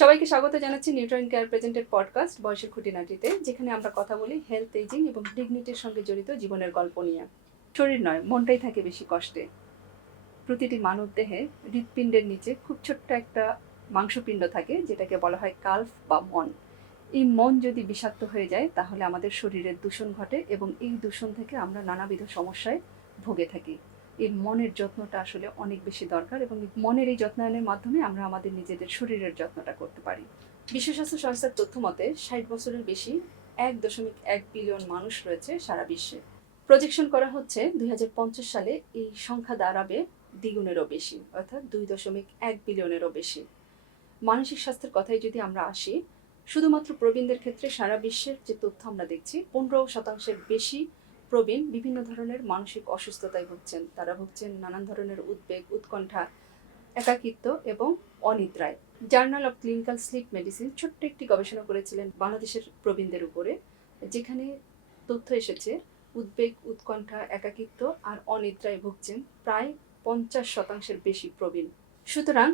সবাইকে স্বাগত জানাচ্ছি নিউট্রাইন কেয়ার প্রেজেন্টের পডকাস্ট বয়সের খুঁটিনাটিতে, যেখানে আমরা কথা বলি হেলথ, এজিং এবং ডিগনিটির সঙ্গে জড়িত জীবনের গল্প নিয়ে। শরীর নয়, মনটাই থাকে বেশি কষ্টে। প্রতিটি মানব দেহে হৃৎপিণ্ডের নিচে খুব ছোট্ট একটা মাংসপিণ্ড থাকে, যেটাকে বলা হয় কাল্ফ বা মন। এই মন যদি বিষাক্ত হয়ে যায় তাহলে আমাদের শরীরের দূষণ ঘটে এবং এই দূষণ থেকে আমরা নানাবিধ সমস্যায় ভুগে থাকি। এই মনের যত্নটা আসলে অনেক বেশি দরকার এবং মনের এই যত্নায়নের মাধ্যমে আমরা আমাদের নিজেদের শরীরের যত্নটা করতে পারি। বিশ্ব স্বাস্থ্য সংস্থার তথ্য মতে ৬০ বছরের বেশি ১.১ বিলিয়ন মানুষ রয়েছে সারা বিশ্বে। প্রজেকশন করা হচ্ছে ২০৫০ সালে এই সংখ্যা দাঁড়াবে দ্বিগুণেরও বেশি, অর্থাৎ ২.১ বিলিয়নেরও বেশি। মানসিক স্বাস্থ্যের কথায় যদি আমরা আসি, শুধুমাত্র প্রবীণদের ক্ষেত্রে সারা বিশ্বের যে তথ্য আমরা দেখছি, ১৫% বেশি প্রবীণ বিভিন্ন ধরনের মানসিক অসুস্থতায় ভুগছেন। তারা ভুগছেন নানান ধরনের উদ্বেগ, উৎকণ্ঠা, একাকিত্ব এবং অনিদ্রায়। Journal of clinical sleep medicine ছোট্ট একটি গবেষণা করেছিলেন বাংলাদেশের প্রবীণদের উপরে, যেখানে তথ্য এসেছে উদ্বেগ, উৎকণ্ঠা, একাকিত্ব আর অনিদ্রায় ভুগছেন প্রায় ৫০% বেশি প্রবীণ। সুতরাং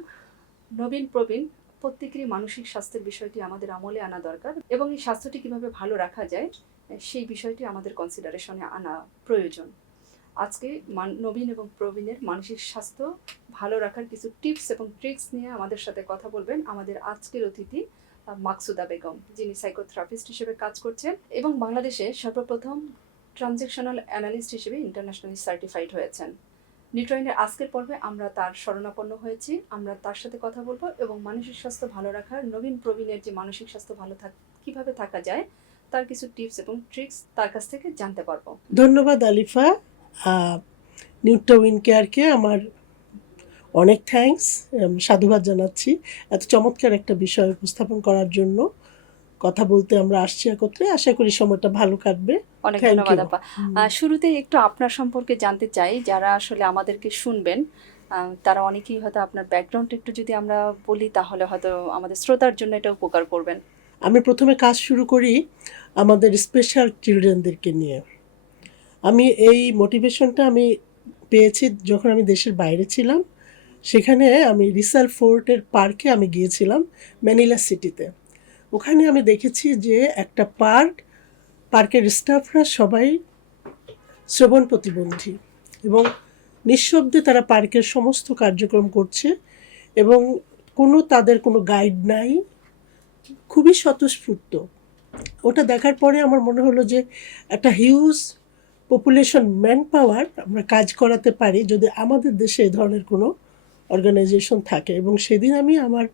নবীন প্রবীণ প্রত্যেকেরই মানসিক স্বাস্থ্যের বিষয়টি আমাদের আমলে আনা দরকার এবং এই স্বাস্থ্যটি কিভাবে ভালো রাখা যায় সেই বিষয়টি আমাদের কনসিডারেশনে আনা প্রয়োজন। আজকে নবীন এবং প্রবীণের মানসিক স্বাস্থ্য ভালো রাখার কিছু টিপস এবং ট্রিক্স নিয়ে আমাদের সাথে কথা বলবেন আমাদের আজকের অতিথি মাকসুদা বেগম, যিনি সাইকোথেরাপিস্ট হিসেবে কাজ করছেন এবং বাংলাদেশে সর্বপ্রথম ট্রানজেকশনাল অ্যানালিস্ট হিসেবে ইন্টারন্যাশনালি সার্টিফাইড হয়েছেন। নিউট্রাইনের আজকের পর্বে আমরা তার শরণাপন্ন হয়েছি। আমরা তার সাথে কথা বলবো এবং মানসিক স্বাস্থ্য ভালো রাখার, নবীন প্রবীণের যে মানসিক স্বাস্থ্য ভালো কিভাবে থাকা যায় তার কিছু টিপস এবং ট্রিক্স তার কাছ থেকে জানতে পারবো। ধন্যবাদ আলিফা। নিউট্রাইন কেয়ারকে আমার অনেক থ্যাঙ্কস, সাধুবাদ জানাচ্ছি এত চমৎকার একটা বিষয় উপস্থাপন করার জন্য। কথা বলতে আমরা আসছি একত্রে, আশা করি সময়টা ভালো কাটবে। অনেক ধন্যবাদ আপা। শুরুতে একটু আপনার সম্পর্কে জানতে চাই, যারা আসলে আমাদেরকে শুনবেন তারা অনেকেই হয়তো আপনার ব্যাকগ্রাউন্ড একটু যদি আমরা বলি তাহলে হয়তো আমাদের শ্রোতার জন্য এটা উপকার করবেন। আমি প্রথমে কাজ শুরু করি আমাদের স্পেশাল চিলড্রেনদেরকে নিয়ে। আমি এই মোটিভেশনটা আমি পেয়েছি যখন আমি দেশের বাইরে ছিলাম। সেখানে আমি রিসাল ফোর্টের পার্কে আমি গিয়েছিলাম, ম্যানিলা সিটিতে। ওখানে আমি দেখেছি যে একটা পার্কের স্টাফরা সবাই শ্রবণ প্রতিবন্ধী এবং নিঃশব্দে তারা পার্কের সমস্ত কার্যক্রম করছে এবং তাদের কোনো গাইড নাই, খুবই স্বতঃস্ফূর্ত। ওটা দেখার পরে আমার মনে হলো যে একটা হিউজ পপুলেশন ম্যান পাওয়ার আমরা কাজ করাতে পারি যদি আমাদের দেশে এই ধরনের কোনো অর্গানাইজেশন থাকে। এবং সেদিন আমি আমার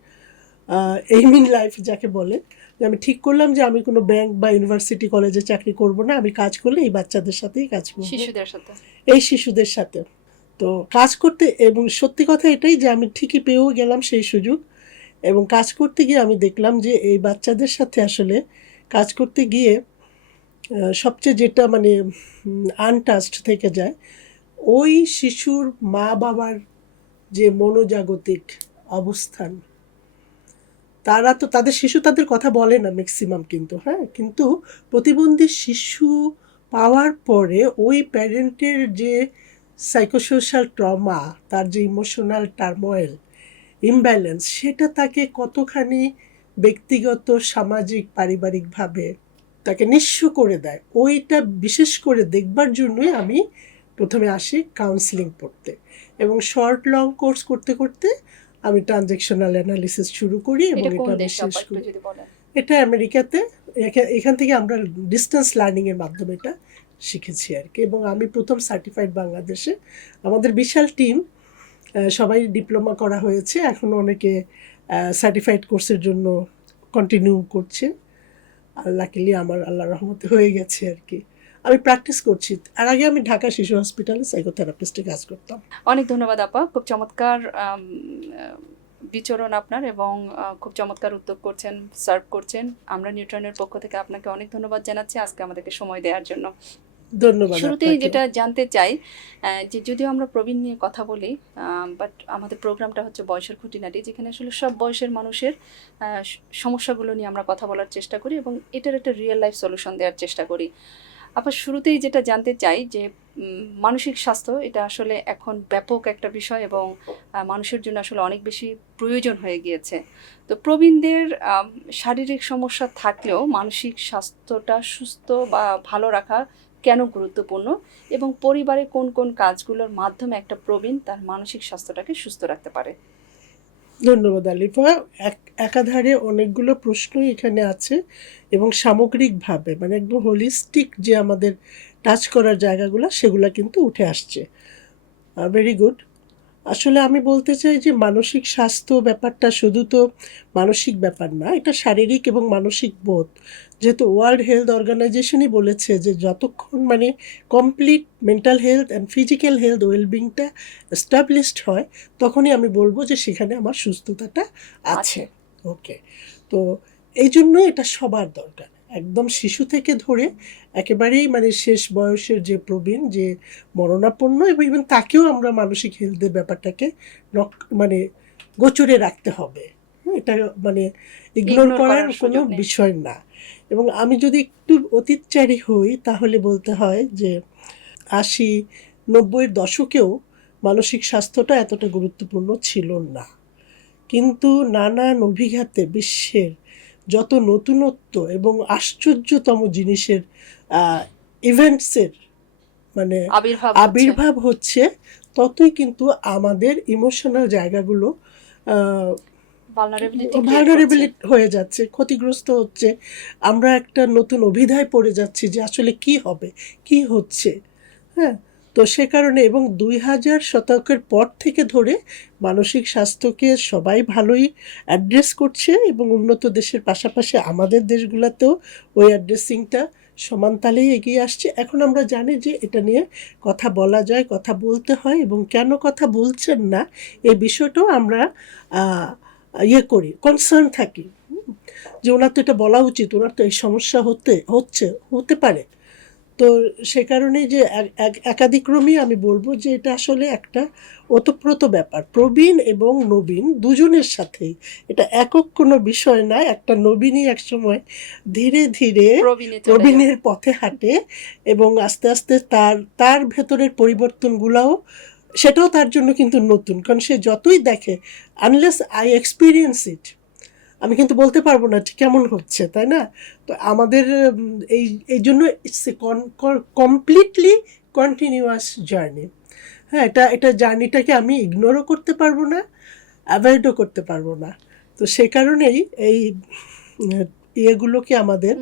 এইম ইন লাইফ যাকে বলে, যে আমি ঠিক করলাম যে আমি কোনো ব্যাংক বা ইউনিভার্সিটি কলেজে চাকরি করব না, আমি কাজ করলে এই বাচ্চাদের সাথেই কাজ করব, শিশুদের সাথে। তো কাজ করতে, এবং সত্যি কথা এটাই যে আমি ঠিকই পেয়েও গেলাম সেই সুযোগ। এবং কাজ করতে গিয়ে আমি দেখলাম যে এই বাচ্চাদের সাথে আসলে কাজ করতে গিয়ে সবচেয়ে যেটা মানে আনটাচড থেকে যায়, ওই শিশুর মা বাবার যে মনোজাগতিক অবস্থান। তারা তো তাদের কথা বলে না ম্যাক্সিমাম, কিন্তু প্রতিবন্ধী শিশু পাওয়ার পরে ওই প্যারেন্টের যে সাইকোসোশ্যাল ট্রমা, তার যে ইমোশনাল টার্মোয়েল, ইমব্যালেন্স, সেটা তাকে কতখানি ব্যক্তিগত, সামাজিক, পারিবারিকভাবে তাকে নিঃস্ব করে দেয়। ওইটা বিশেষ করে দেখবার জন্যই আমি প্রথমে আসি কাউন্সিলিং পড়তে, এবং শর্ট লং কোর্স করতে করতে আমি ট্রানজেকশনাল অ্যানালিসিস শুরু করি এবং এটা আমি শেষ করি। এটা আমেরিকাতে। এখান থেকে আমরা ডিস্টেন্স লার্নিংয়ের মাধ্যমে এটা শিখেছি আর কি। এবং আমি প্রথম সার্টিফাইড বাংলাদেশে। আমাদের বিশাল টিম, সবাই ডিপ্লোমা করা হয়েছে, এখনও অনেকে সার্টিফাইড কোর্সের জন্য কন্টিনিউ করছে। লাকিলি আমার আল্লাহর রহমতে হয়ে গেছে আর কি। আমি প্র্যাকটিস করছি। আর আগে আমি ঢাকা শিশু হসপিটালে সাইকোথেরাপিস্টে কাজ করতাম। অনেক ধন্যবাদ আপা, খুব চমৎকার বিচরণ আপনার এবং খুব চমৎকার উদ্যোগ করছেন, সার্ভ করছেন। আমরা নিউট্রাইনের পক্ষ থেকে আপনাকে অনেক ধন্যবাদ জানাচ্ছি আজকে আমাদেরকে সময় দেওয়ার জন্য। ধন্যবাদ। শুরুতেই যেটা জানতে চাই যে যদিও আমরা প্রবীণ নিয়ে কথা বলি, বাট আমাদের প্রোগ্রামটা হচ্ছে বয়সের খুঁটিনাটি, যেখানে আসলে সব বয়সের মানুষের সমস্যাগুলো নিয়ে আমরা কথা বলার চেষ্টা করি এবং এটার একটা রিয়েল লাইফ সলিউশন দেওয়ার চেষ্টা করি। আবার শুরুতেই যেটা জানতে চাই যে মানসিক স্বাস্থ্য এটা আসলে এখন ব্যাপক একটা বিষয় এবং মানুষের জন্য আসলে অনেক বেশি প্রয়োজন হয়ে গিয়েছে। তো প্রবীণদের শারীরিক সমস্যা থাকলেও মানসিক স্বাস্থ্যটা সুস্থ বা ভালো রাখা কেন গুরুত্বপূর্ণ, এবং পরিবারে কোন কোন কাজগুলোর মাধ্যমে একটা প্রবীণ তার মানসিক স্বাস্থ্যটাকে সুস্থ রাখতে পারে? ধন্যবাদ আলিফা। একাধারে অনেকগুলো প্রশ্নই এখানে আছে এবং সামগ্রিকভাবে মানে একদম হোলিস্টিক যে আমাদের টাচ করার জায়গাগুলো সেগুলো কিন্তু উঠে আসছে। Very good. আসলে আমি বলতে চাই যে মানসিক স্বাস্থ্য ব্যাপারটা শুধু তো মানসিক ব্যাপার না, এটা শারীরিক এবং মানসিক বোধ। যেহেতু ওয়ার্ল্ড হেলথ অর্গানাইজেশনই বলেছে যে যতক্ষণ মানে complete mental health and physical health ওয়েলবিংটা এস্টাবলিশড হয় তখনই আমি বলবো যে সেখানে আমার সুস্থতাটা আছে। ওকে, তো এই জন্য এটা সবার দরকার, একদম শিশু থেকে ধরে একেবারেই মানে শেষ বয়সের যে প্রবীণ, যে মরণাপন্ন, এবং ইভেন তাকেও আমরা মানসিক হেলথের ব্যাপারটাকে মানে গোচরে রাখতে হবে। এটা মানে ইগনোর করার কোনো বিষয় না। এবং আমি যদি একটু অতীতচারী হই তাহলে বলতে হয় যে 80-90-এর দশকেও মানসিক স্বাস্থ্যটা এতটা গুরুত্বপূর্ণ ছিল না, কিন্তু নানান অভিঘাতে বিশ্বের যত নতুনত্ব এবং আশ্চর্যতম জিনিসের ইভেন্টসের মানে আবির্ভাব হচ্ছে, ততই কিন্তু আমাদের ইমোশনাল জায়গাগুলো ভালনারেবিলিটি হয়ে যাচ্ছে, ক্ষতিগ্রস্ত হচ্ছে। আমরা একটা নতুন অভিধায় পড়ে যাচ্ছি যে আসলে কি হবে, কি হচ্ছে। হ্যাঁ, তো সে কারণে এবং 2000 শতকের পর থেকে ধরে মানসিক স্বাস্থ্যকে সবাই ভালোই অ্যাড্রেস করছে এবং উন্নত দেশের পাশাপাশি আমাদের দেশগুলোতেও ওই অ্যাড্রেসিংটা সমান তালেই এগিয়ে আসছে। এখন আমরা জানি যে এটা নিয়ে কথা বলা যায়, কথা বলতে হয়, এবং কেন কথা বলছেন না এই বিষয়টাও আমরা করি, কনসার্ন থাকি যে ওনার তো এটা বলা উচিত, ওনার তো এই সমস্যা হতে পারে। তো সে কারণেই যে একাদিক্রমেই আমি বলবো যে এটা আসলে একটা ওতপ্রোত ব্যাপার, প্রবীণ এবং নবীন দুজনের সাথেই। এটা একক কোনো বিষয় না, একটা নবীনই একসময় ধীরে ধীরে প্রবীণের পথে হাঁটে এবং আস্তে আস্তে তার ভেতরের পরিবর্তনগুলোও সেটাও তার জন্য কিন্তু নতুন, কারণ সে যতই দেখে, আনলেস আই এক্সপিরিয়েন্স ইট, আমি কিন্তু বলতে পারবো না ঠিক কেমন হচ্ছে, তাই না? তো আমাদের এই জন্য it's a completely continuous journey. হ্যাঁ, এটা জার্নিটাকে আমি ইগনোরও করতে পারবো না, অ্যাভয়েডও করতে পারবো না। তো সে কারণেই এই ইয়েগুলোকে আমাদের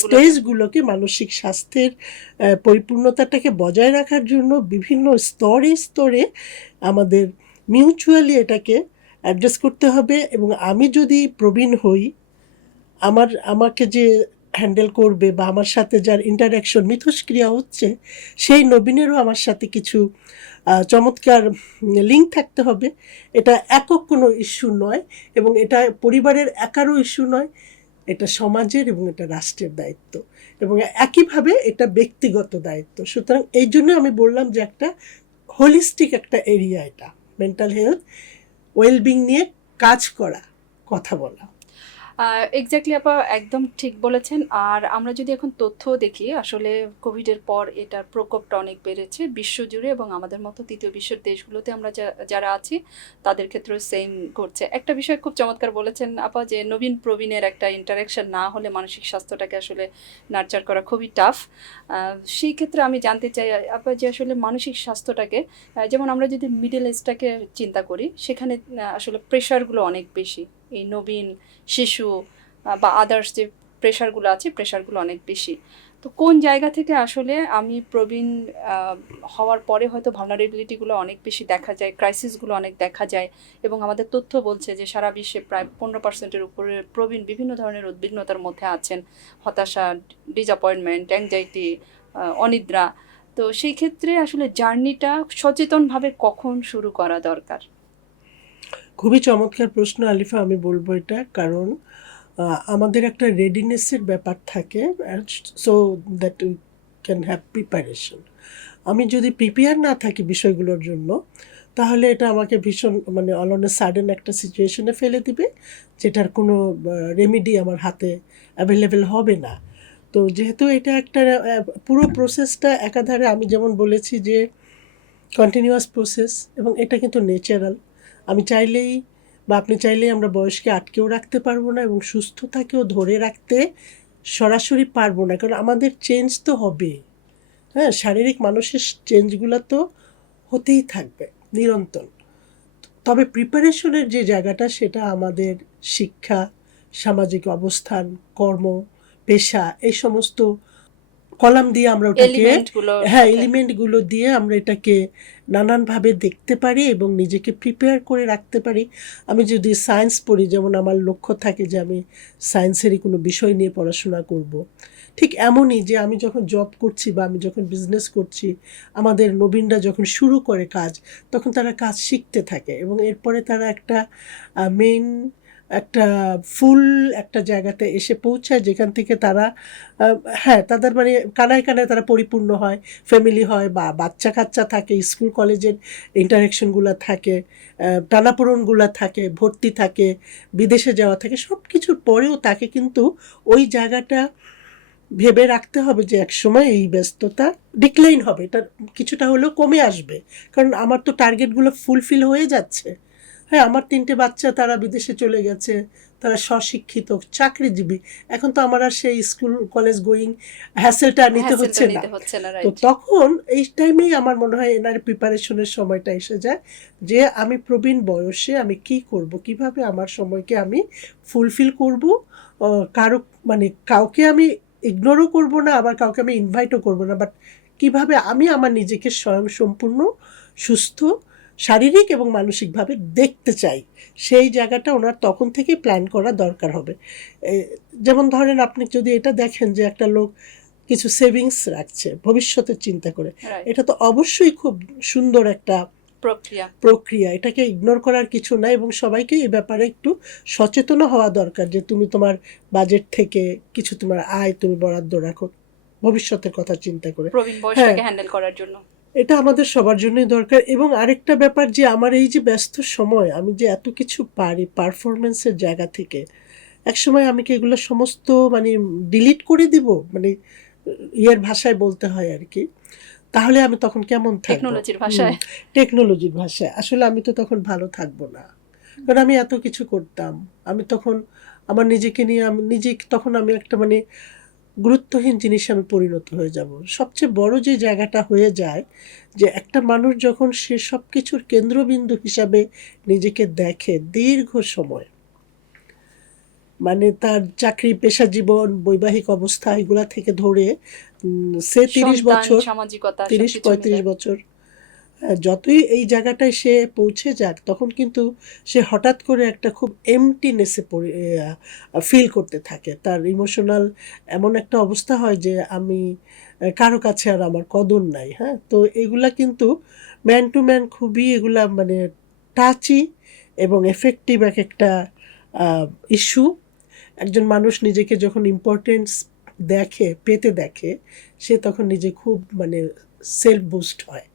স্টেজগুলোকে মানসিক স্বাস্থ্যের পরিপূর্ণতাটাকে বজায় রাখার জন্য বিভিন্ন স্তরে স্তরে আমাদের মিউচুয়ালি এটাকে অ্যাড্রেস করতে হবে। এবং আমি যদি প্রবীণ হই, আমাকে যে হ্যান্ডেল করবে বা আমার সাথে যার ইন্টারাকশন মিথস্ক্রিয়া হচ্ছে, সেই নবীনেরও আমার সাথে কিছু চমৎকার লিঙ্ক থাকতে হবে। এটা একক কোনো ইস্যু নয় এবং এটা পরিবারের একারও ইস্যু নয়, এটা সমাজের এবং এটা রাষ্ট্রের দায়িত্ব, এবং একইভাবে এটা ব্যক্তিগত দায়িত্ব। সুতরাং এই জন্য আমি বললাম যে একটা হোলিস্টিক একটা এরিয়া, এটা মেন্টাল হেলথ ওয়েলবিং নিয়ে কাজ করা, কথা বলা। এক্স্যাক্টলি আপা, একদম ঠিক বলেছেন। আর আমরা যদি এখন তথ্য দেখি, আসলে কোভিডের পর এটার প্রকোপটা অনেক বেড়েছে বিশ্বজুড়ে, এবং আমাদের মতো তৃতীয় বিশ্বের দেশগুলোতে আমরা যারা আছি তাদের ক্ষেত্রেও সেম ঘটছে। একটা বিষয় খুব চমৎকার বলেছেন আপা, যে নবীন প্রবীণের একটা ইন্টারাকশন না হলে মানসিক স্বাস্থ্যটাকে আসলে নার্চার করা খুবই টাফ। সেই ক্ষেত্রে আমি জানতে চাই আপা যে আসলে মানসিক স্বাস্থ্যটাকে, যেমন আমরা যদি মিডল এজটাকে চিন্তা করি, সেখানে আসলে প্রেশারগুলো অনেক বেশি, এই নবীন, শিশু বা আদার্স যে প্রেশারগুলো আছে, প্রেশারগুলো অনেক বেশি। তো কোন জায়গা থেকে আসলে আমি প্রবীণ হওয়ার পরে হয়তো ভালনারেবিলিটিগুলো অনেক বেশি দেখা যায়, ক্রাইসিসগুলো অনেক দেখা যায়, এবং আমাদের তথ্য বলছে যে সারা বিশ্বে প্রায় 15%-এর উপরে প্রবীণ বিভিন্ন ধরনের উদ্বিগ্নতার মধ্যে আছেন, হতাশা, ডিসঅ্যাপয়েন্টমেন্ট, অ্যাংজাইটি, অনিদ্রা। তো সেই ক্ষেত্রে আসলে জার্নিটা সচেতনভাবে কখন শুরু করা দরকার? খুবই চমৎকার প্রশ্ন আলিফা। আমি বলবো এটা কারণ আমাদের একটা রেডিনেসের ব্যাপার থাকে, so that we can have preparation. আমি যদি প্রিপেয়ার না থাকি বিষয়গুলোর জন্য, তাহলে এটা আমাকে ভীষণ মানে অল অন এ সাডেন একটা সিচুয়েশনে ফেলে দিবে, যেটার কোনো রেমিডি আমার হাতে অ্যাভেলেবেল হবে না। তো তো যেহেতু এটা একটা পুরো প্রসেসটা একাধারে আমি যেমন বলেছি যে কন্টিনিউয়াস প্রসেস, এবং এটা কিন্তু ন্যাচারাল। আমি চাইলেই বা আপনি চাইলেই আমরা বয়সকে আটকেও রাখতে পারবো না, এবং সুস্থতাকেও ধরে রাখতে সরাসরি পারবো না, কারণ আমাদের চেঞ্জ তো হবে। হ্যাঁ, শারীরিক মানসিক চেঞ্জগুলো তো হতেই থাকবে নিরন্তর। তবে প্রিপারেশনের যে জায়গাটা, সেটা আমাদের শিক্ষা, সামাজিক অবস্থান, কর্ম, পেশা, এই সমস্ত কলাম দিয়ে আমরা ওটাকে, এলিমেন্টগুলো হ্যাঁ, এলিমেন্টগুলো দিয়ে আমরা এটাকে নানানভাবে দেখতে পারি এবং নিজেকে প্রিপেয়ার করে রাখতে পারি। আমি যদি সায়েন্স পড়ি, যেমন আমার লক্ষ্য থাকে যে আমি সায়েন্সেরই কোনো বিষয় নিয়ে পড়াশোনা করব, ঠিক এমনই যে আমি যখন জব করছি বা আমি যখন বিজনেস করছি, আমাদের নবীনরা যখন শুরু করে কাজ, তখন তারা কাজ শিখতে থাকে এবং এরপরে তারা একটা মেইন একটা ফুল একটা জায়গাতে এসে পৌঁছায়, যেখান থেকে তারা হ্যাঁ, তাদের মানে কানায় কানায় তারা পরিপূর্ণ হয়, ফ্যামিলি হয় বা বাচ্চা কাচ্চা থাকে, স্কুল কলেজের ইন্টারাকশনগুলো থাকে, টানাপোড়েনগুলো থাকে, ভর্তি থাকে, বিদেশে যাওয়া থাকে, সব কিছুর পরেও তাকে কিন্তু ওই জায়গাটা ভেবে রাখতে হবে যে একসময় এই ব্যস্ততা ডিক্লাইন হবে, এটা কিছুটা হলেও কমে আসবে, কারণ আমার তো টার্গেটগুলো ফুলফিল হয়ে যাচ্ছে। হ্যাঁ, আমার 3টে বাচ্চা তারা বিদেশে চলে গেছে, তারা স্বশিক্ষিত চাকরিজীবী, এখন তো আমার আর সেই স্কুল কলেজ গোয়িং হ্যাসেলটা নিতে হচ্ছে না। তো তখন এই টাইমেই আমার মনে হয় এনার প্রিপারেশনের সময়টা এসে যায়, যে আমি প্রবীণ বয়সে আমি কি করব, কিভাবে আমার সময়কে আমি ফুলফিল করব, কারো মানে কাউকে আমি ইগনোরও করব না, আবার কাউকে আমি ইনভাইটও করব না, বাট কিভাবে আমি আমার নিজেকে স্বয়ংসম্পূর্ণ, সুস্থ, শারীরিক এবং মানসিকভাবে দেখতে চাই, সেই জায়গাটা ওনার তখন থেকেই প্ল্যান করা দরকার হবে। যেমন ধরেন, আপনি যদি এটা দেখেন যে একটা লোক কিছু সেভিংস রাখছে ভবিষ্যতের চিন্তা করে, এটা তো অবশ্যই খুব সুন্দর একটা প্রক্রিয়া, এটাকে ইগনোর করার কিছু না, এবং সবাইকে এই ব্যাপারে একটু সচেতন হওয়া দরকার যে তুমি তোমার বাজেট থেকে কিছু তোমার আয় তুমি বরাদ্দ রাখো ভবিষ্যতের কথা চিন্তা করে, প্রবীণ বয়সটাকে হ্যান্ডেল করার জন্য। এটা আমাদের সবার জন্যই দরকার। এবং আরেকটা ব্যাপার, যে আমার এই যে ব্যস্ত সময় আমি যে এত কিছু পারি পারফরমেন্সের জায়গা থেকে, একসময় আমি কি এগুলো সমস্ত মানে ডিলিট করে দিব, মানে ইয়ের ভাষায় বলতে হয় আর কি, তাহলে আমি তখন কেমন থাকবো, টেকনোলজির ভাষায় আসলে আমি তো তখন ভালো থাকবো না, কারণ আমি এত কিছু করতাম। আমি তখন আমার নিজেকে নিয়ে আমি নিজে তখন আমি একটা মানে গুরুত্বহীন জিনিসে আমি পরিণত হয়ে যাব। সবচেয়ে বড় যে জায়গাটা হয়ে যায়, যে একটা মানুষ যখন সে সব কিছুর কেন্দ্রবিন্দু হিসাবে নিজেকে দেখে দীর্ঘ সময়, মানে তার চাকরি, পেশা জীবন, বৈবাহিক অবস্থা, এগুলা থেকে ধরে সে 30 বছর, 30-35 বছর, যতই এই জায়গাটায় সে পৌঁছে যাক, তখন কিন্তু সে হঠাৎ করে একটা খুব এমটিনেসে ফিল করতে থাকে। তার ইমোশনাল এমন একটা অবস্থা হয় যে আমি কারো কাছে আর আমার কদর নাই। হ্যাঁ, তো এগুলা কিন্তু ম্যান টু ম্যান খুবই এগুলা মানে টাচি এবং এফেক্টিভ এক একটা ইস্যু। একজন মানুষ নিজেকে যখন ইম্পর্টেন্স পেতে দেখে, সে তখন নিজে খুব মানে সেলফ বুস্ট হয়।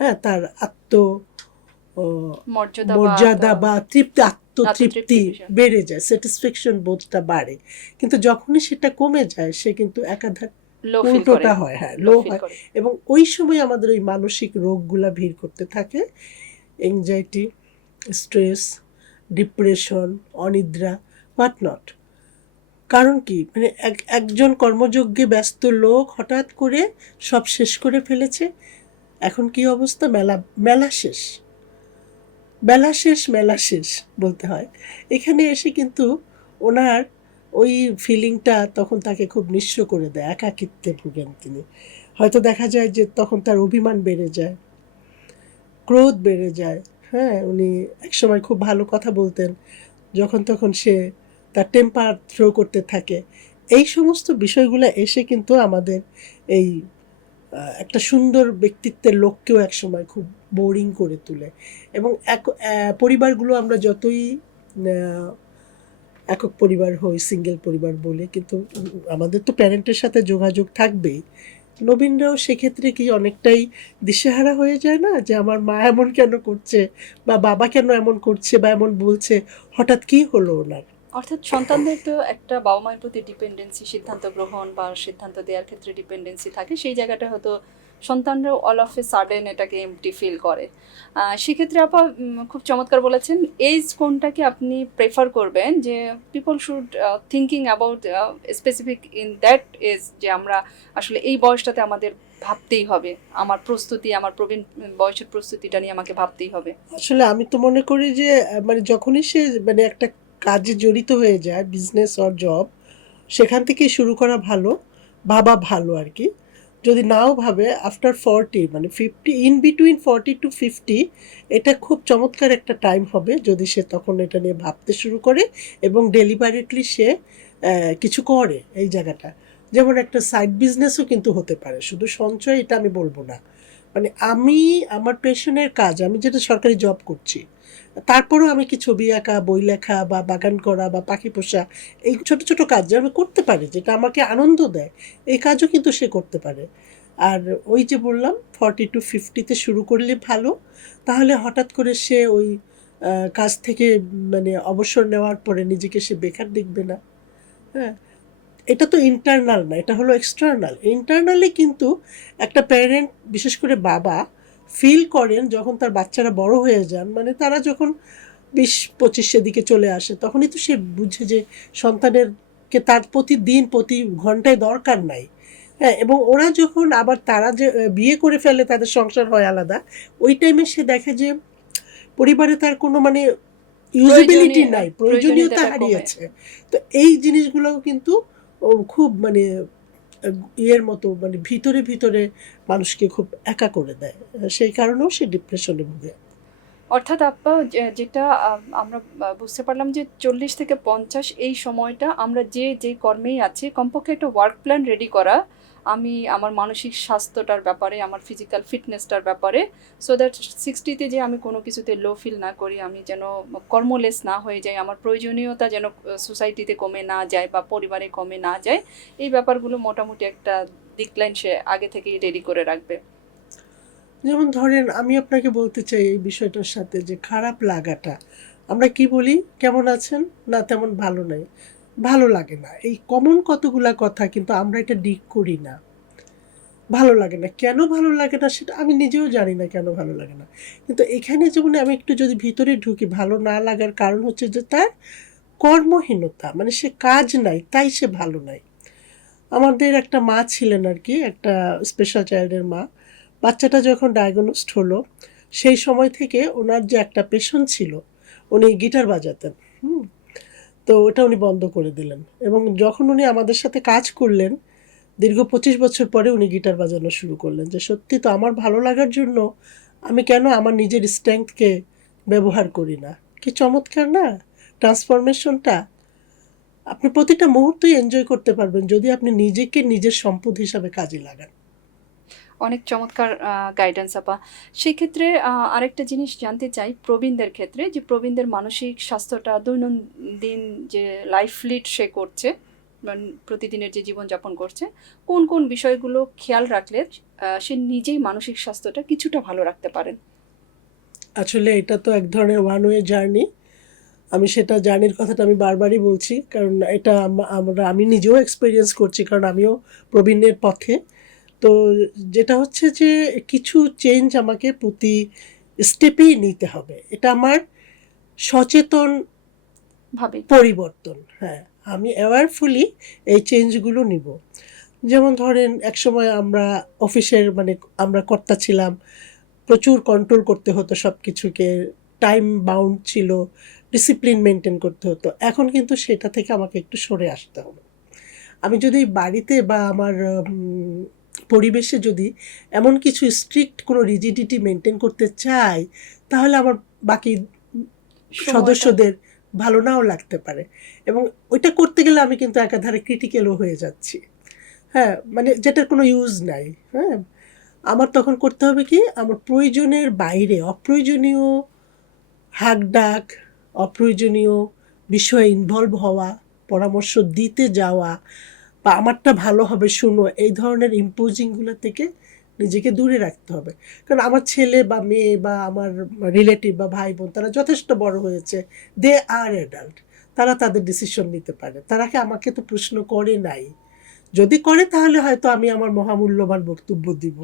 হ্যাঁ, তার মর্যাদা বা আত্মতৃপ্তি বেড়ে যায়, স্যাটিসফ্যাকশন বোধটা বাড়ে। কিন্তু যখনই সেটা কমে যায়, সে কিন্তু একাধার উল্টোটা হয়, হ্যাঁ, লো হয়, এবং ওই সময় আমাদের ওই মানসিক রোগগুলা ভিড় করতে থাকে, এংজাইটি, স্ট্রেস, ডিপ্রেশন, অনিদ্রা, হোয়াট নট। কারণ কি, মানে একজন কর্মযজ্ঞে ব্যস্ত লোক হঠাৎ করে সব শেষ করে ফেলেছে, এখন কি অবস্থা, মেলা শেষ বলতে হয়। এখানে এসে কিন্তু ওনার ওই ফিলিংটা তখন তাকে খুব নিঃস্ব করে দেয়, একাকিত্বে ভুগেন তিনি। হয়তো দেখা যায় যে তখন তার অভিমান বেড়ে যায়, ক্রোধ বেড়ে যায়। হ্যাঁ, উনি একসময় খুব ভালো কথা বলতেন, যখন তখন সে তার টেম্পার থ্রো করতে থাকে। এই সমস্ত বিষয়গুলো এসে কিন্তু আমাদের এই একটা সুন্দর ব্যক্তিত্বের লোককেও একসময় খুব বোরিং করে তোলে। এবং পরিবারগুলো আমরা যতই একক পরিবার হই, সিঙ্গেল পরিবার বলে, কিন্তু আমাদের তো প্যারেন্টের সাথে যোগাযোগ থাকবেই। নবীনরাও সেক্ষেত্রে কি অনেকটাই দিশেহারা হয়ে যায় না, যে আমার মা এমন কেন করছে, বা বাবা কেন এমন করছে বা এমন বলছে, হঠাৎ কি হলো ওনার। অর্থাৎ সন্তানদের তো একটা বাবা মায়ের প্রতি ডিপেন্ডেন্সি, সিদ্ধান্ত গ্রহণ বা সিদ্ধান্ত দেওয়ার ক্ষেত্রে ডিপেন্ডেন্সি থাকে, সেই জায়গাটা হয়তো সন্তানরাও অল অফ এ সাডেন এটাকে এমটি ফিল করে। সেক্ষেত্রে আপা খুব চমৎকার বলেছেন। এজ কোনটাকে আপনি প্রেফার করবেন যে people should thinking about specific in that age, যে আমরা আসলে এই বয়সটাতে আমাদের ভাবতেই হবে, আমার প্রস্তুতি, আমার প্রবীণ বয়সের প্রস্তুতিটা নিয়ে আমাকে ভাবতেই হবে? আসলে আমি তো মনে করি যে মানে যখনই সে মানে একটা কাজে জড়িত হয়ে যায়, বিজনেস অর জব, সেখান থেকেই শুরু করা ভালো, ভাবা ভালো আর কি। যদি নাও ভাবে আফটার 40 মানে 50, ইন বিটুইন 40 to 50, এটা খুব চমৎকার একটা টাইম হবে যদি সে তখন এটা নিয়ে ভাবতে শুরু করে এবং ডেলিবারেটলি সে কিছু করে এই জায়গাটা। যেমন একটা সাইড বিজনেসও কিন্তু হতে পারে, শুধু সঞ্চয় এটা আমি বলবো না। মানে আমি আমার পেশনের কাজ, আমি যেটা সরকারি জব করছি, তারপরেও আমি কি ছবি আঁকা, বই লেখা বা বাগান করা বা পাখি পোষা, এই ছোট ছোট কাজ যে আমি করতে পারি, যেটা আমাকে আনন্দ দেয়, এই কাজও কিন্তু সে করতে পারে। আর ওই যে বললাম 40 to 50-তে শুরু করলে ভালো, তাহলে হঠাৎ করে সে ওই কাজ থেকে মানে অবসর নেওয়ার পরে নিজেকে সে বেকার দেখবে না। হ্যাঁ, এটা তো ইন্টারনাল না, এটা হলো এক্সটার্নাল। ইন্টারনালি কিন্তু একটা প্যারেন্ট, বিশেষ করে বাবা, ফিল করেন যখন তার বাচ্চারা বড় হয়ে যান, মানে তারা যখন 20-25-এর দিকে চলে আসে, তখনই তো সে বুঝে যে সন্তানেরকে তার প্রতিদিন প্রতি ঘন্টায় দরকার নাই। হ্যাঁ, এবং ওরা যখন আবার তারা যে বিয়ে করে ফেলে, তাদের সংসার হয় আলাদা, ওই টাইমে সে দেখে যে পরিবারে তার কোনো মানে ইউজিবিলিটি নাই, প্রয়োজনীয়তা প্রয়োজনীয়তাটা কমে। হারিয়েছে। তো এই জিনিসগুলোও কিন্তু খুব মানে ইয়ের মতো, মানে ভিতরে ভিতরে মানুষকে খুব একা করে দেয়। সেই কারণেও সে ডিপ্রেশনে ভোগে। অর্থাৎ আপা যেটা আমরা বুঝতে পারলাম যে 40 থেকে 50 এই সময়টা আমরা যে যে কর্মেই আছি, কমপক্ষে একটা ওয়ার্ক প্ল্যান রেডি করা, আমি আমার মানসিক স্বাস্থ্যটার ব্যাপারে, আমার ফিজিক্যাল ফিটনেসটার ব্যাপারে, সো দ্যাট 60তে যে আমি কোনো কিছুতে লো ফিল না করি, আমি যেন কর্মলেস না হয়ে যাই, আমার প্রয়োজনীয়তা যেন সোসাইটিতে কমে না যায় বা পরিবারে কমে না যায়, এই ব্যাপারগুলো মোটামুটি একটা দিকলাইন সে আগে থেকেই রেডি করে রাখবে। যেমন ধরেন আমি আপনাকে বলতে চাই এই বিষয়টার সাথে যে খারাপ লাগাটা, আমরা কি বলি, কেমন আছেন, না তেমন ভালো নাই, ভালো লাগে না, এই কমন কতগুলা কথা, কিন্তু আমরা এটা ডিক করি না। ভালো লাগে না, কেন ভালো লাগে না সেটা আমি নিজেও জানি না কেন ভালো লাগে না। কিন্তু এখানে যেমন আমি একটু যদি ভিতরে ঢুকি, ভালো না লাগার কারণ হচ্ছে যে তার কর্মহীনতা, মানে সে কাজ নাই তাই সে ভালো নাই। আমাদের একটা মা ছিলেন আর কি, একটা স্পেশাল চাইল্ডের মা। বাচ্চাটা যখন ডায়াগনোসড হলো, সেই সময় থেকে ওনার যে একটা পেশন ছিল, উনি গিটার বাজাতেন। হুম, তো ওটা উনি বন্ধ করে দিলেন, এবং যখন উনি আমাদের সাথে কাজ করলেন, দীর্ঘ 25 বছর পরে উনি গিটার বাজানো শুরু করলেন। যে সত্যি তো আমার ভালো লাগার জন্য আমি কেন আমার নিজের স্ট্রেংথকে ব্যবহার করি না। কি চমৎকার না ট্রান্সফরমেশনটা! আপনি প্রতিটা মুহূর্তই এনজয় করতে পারবেন যদি আপনি নিজেকে নিজের সম্পদ হিসাবে কাজে লাগান। অনেক চমৎকার গাইডেন্স আপা। সেক্ষেত্রে আরেকটা জিনিস জানতে চাই প্রবীণদের ক্ষেত্রে, যে প্রবীণদের মানসিক স্বাস্থ্যটা দৈনন্দিন যে লাইফ লিড সে করছে, প্রতিদিনের যে জীবনযাপন করছে, কোন কোন বিষয়গুলো খেয়াল রাখলে সে নিজেই মানসিক স্বাস্থ্যটা কিছুটা ভালো রাখতে পারেন? আসলে এটা তো এক ধরনের ওয়ান ওয়ে জার্নি। আমি সেটা জার্নির কথাটা আমি বারবারই বলছি, কারণ এটা আমি নিজেও এক্সপিরিয়েন্স করছি, কারণ আমিও প্রবীণের পথে। তো যেটা হচ্ছে যে কিছু চেঞ্জ আমাকে প্রতি স্টেপেই নিতে হবে, এটা আমার সচেতন ভাবে পরিবর্তন। হ্যাঁ, আমি অ্যাওয়ারফুলি এই চেঞ্জগুলো নিব। যেমন ধরেন একসময় আমরা অফিসের মানে আমরা কর্তা ছিলাম, প্রচুর কন্ট্রোল করতে হতো সব কিছুকে, টাইম বাউন্ড ছিল, ডিসিপ্লিন মেনটেন করতে হতো। এখন কিন্তু সেটা থেকে আমাকে একটু সরে আসতে হবে। আমি যদি বাড়িতে বা আমার পরিবেশে যদি এমন কিছু স্ট্রিক্ট কোনো রিজিডিটি মেনটেন করতে চাই, তাহলে আমার বাকি সময়টা। সদস্যদের ভালো নাও লাগতে পারে, এবং ওইটা করতে গেলে আমি কিন্তু একাধারে ক্রিটিক্যালও হয়ে যাচ্ছি। হ্যাঁ, মানে যেটার কোনো ইউজ নাই। হ্যাঁ, আমার তখন করতে হবে কি, আমার প্রয়োজনের বাইরে অপ্রয়োজনীয় হাকডাক, অপ্রয়োজনীয় বিষয়ে ইনভলভ হওয়া, পরামর্শ দিতে যাওয়া, বা আমারটা ভালো হবে শুনো, এই ধরনের ইম্পোজিংগুলো থেকে নিজেকে দূরে রাখতে হবে। কারণ আমার ছেলে বা মেয়ে বা আমার রিলেটিভ বা ভাই বোন, তারা যথেষ্ট বড় হয়েছে, দে আর অ্যাডাল্ট। তারা তাদের ডিসিশন নিতে পারে। তারা কি আমাকে তো প্রশ্ন করে নাই, যদি করে তাহলে হয়তো আমি আমার মহামূল্যবান বক্তব্য দিব,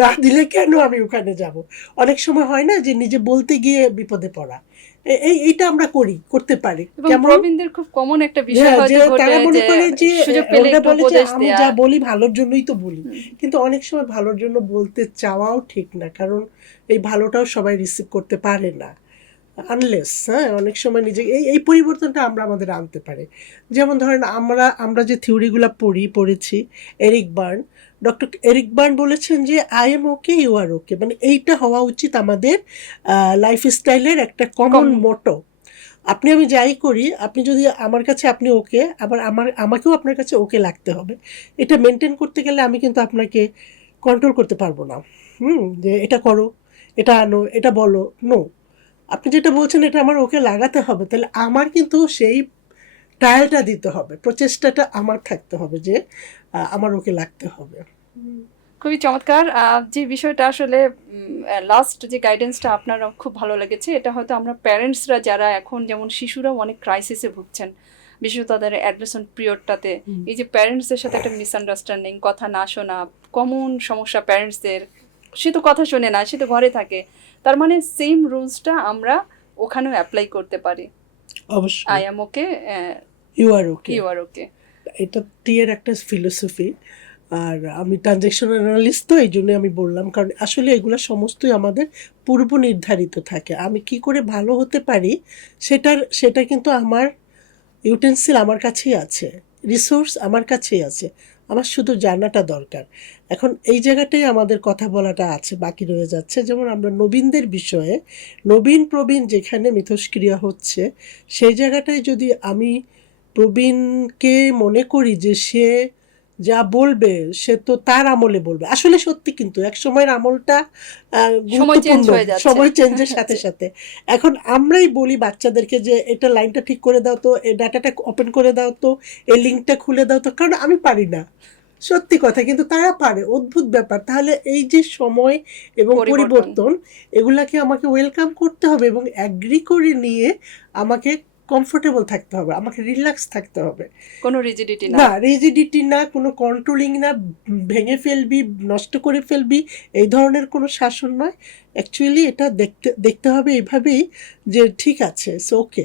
না দিলে কেন আমি ওখানে যাব। অনেক সময় হয় না যে নিজে বলতে গিয়ে বিপদে পড়া, এইটা আমরা করতে পারি। এবং কেমন প্রবীণদের খুব কমন একটা বিষয় যে হয়তো ঘটে তারা মনে যে করে যে সুযোগ পেলে ওরা একটু বলে যে উপদেশ আমি দেয়া। যা বলি ভালোর জন্যই তো বলি, হুম। কিন্তু অনেক সময় ভালোর জন্য বলতে চাওয়াও ঠিক না, কারণ এই ভালোটাও সবাই রিসিভ করতে পারে না, আনলেস অনেক সময় নিজে এই পরিবর্তনটা আমরা আমাদের আনতে পারি। যেমন ধরেন আমরা যে থিওরিগুলো পড়েছি, Eric Berne, doctor Eric Berne বলেছেন যে I am okay, you are okay, মানে এইটা হওয়া উচিত আমাদের লাইফস্টাইলের একটা কমন মোটো। আপনি আমি যাই করি, আপনি যদি আমার কাছে আপনি ওকে, আবার আমাকেও আপনার কাছে ওকে লাগতে হবে। এটা মেনটেন করতে গেলে আমি কিন্তু আপনাকে কন্ট্রোল করতে পারবো না, যে এটা করো, এটা আনো, এটা বলো, নো। আপনি যেটা বলছেন এটা আমার ওকে লাগাতে হবে, তাহলে আমার কিন্তু সেই ট্রায়ালটা দিতে হবে, প্রচেষ্টাটা আমার থাকতে হবে যে আমার ওকে লাগতে হবে। খুবই চমৎকার। যে বিষয়টা আসলে লাস্ট যে গাইডেন্সটা আপনার খুব ভালো লেগেছে, এটা হয়তো আমরা প্যারেন্টসরা যারা এখন, যেমন শিশুরাও অনেক ক্রাইসিসে ভুগছেন, বিশেষত তাদের অ্যাডমিশন পিরিয়ডটাতে, এই যে প্যারেন্টসদের সাথে একটা মিসআন্ডারস্ট্যান্ডিং, কথা না শোনা, কমন সমস্যা প্যারেন্টসদের। সে তো কথা শোনে না, সে তো ঘরে থাকে, তার মানে সেম রুলসটা আমরা ওখানেও অ্যাপ্লাই করতে পারি। অবশ্যই I am okay, you are okay, you are okay. এটা টিয়ের একটা ফিলোসফি। আর আমি ট্রানজ্যাকশন অ্যানালিস্ট, তো এই জন্য আমি বললাম, কারণ আসলে এগুলো সমস্তই আমাদের পূর্ব নির্ধারিত থাকে। আমি কি করে ভালো হতে পারি সেটা কিন্তু আমার ইউটেন্সিল আমার কাছেই আছে, রিসোর্স আমার কাছেই আছে, আমার শুধু জানাটা দরকার। এখন এই জায়গাটাই আমাদের কথা বলাটা আছে, বাকি রয়ে যাচ্ছে। যেমন আমরা নবীনদের বিষয়ে, নবীন প্রবীণ যেখানে মিথস্ক্রিয়া হচ্ছে, সেই জায়গাটায় যদি আমি প্রবীণকে মনে করি যে সে যা বলবে সে তো তার আমলে বলবে, আসলে সত্যি কিন্তু এক সময়ের আমলটা গুরুত্বপূর্ণ, সময় চেঞ্জের সাথে সাথে। এখন আমরাই বলি বাচ্চাদেরকে যে এটা লাইনটা ঠিক করে দাও তো, এই ডাটাটা ওপেন করে দাও তো, এই লিঙ্কটা খুলে দাও তো, কারণ আমি পারি না, সত্যি কথা, কিন্তু তারা পারে, অদ্ভুত ব্যাপার। তাহলে এই যে সময় এবং পরিবর্তন, এগুলাকে আমাকে ওয়েলকাম করতে হবে এবং অ্যাগ্রি করে নিয়ে আমাকে কমফোর্টেবল থাকতে হবে, আমাকে রিল্যাক্স থাকতে হবে। কোনো রিজিডিটি না, রিজিডিটি না, কোনো কন্ট্রোলিং না, ভেঙে ফেলবি, নষ্ট করে ফেলবি, এই ধরনের কোনো শাসন নয়। অ্যাকচুয়ালি এটা দেখতে হবে এইভাবেই যে ঠিক আছে, সো ওকে।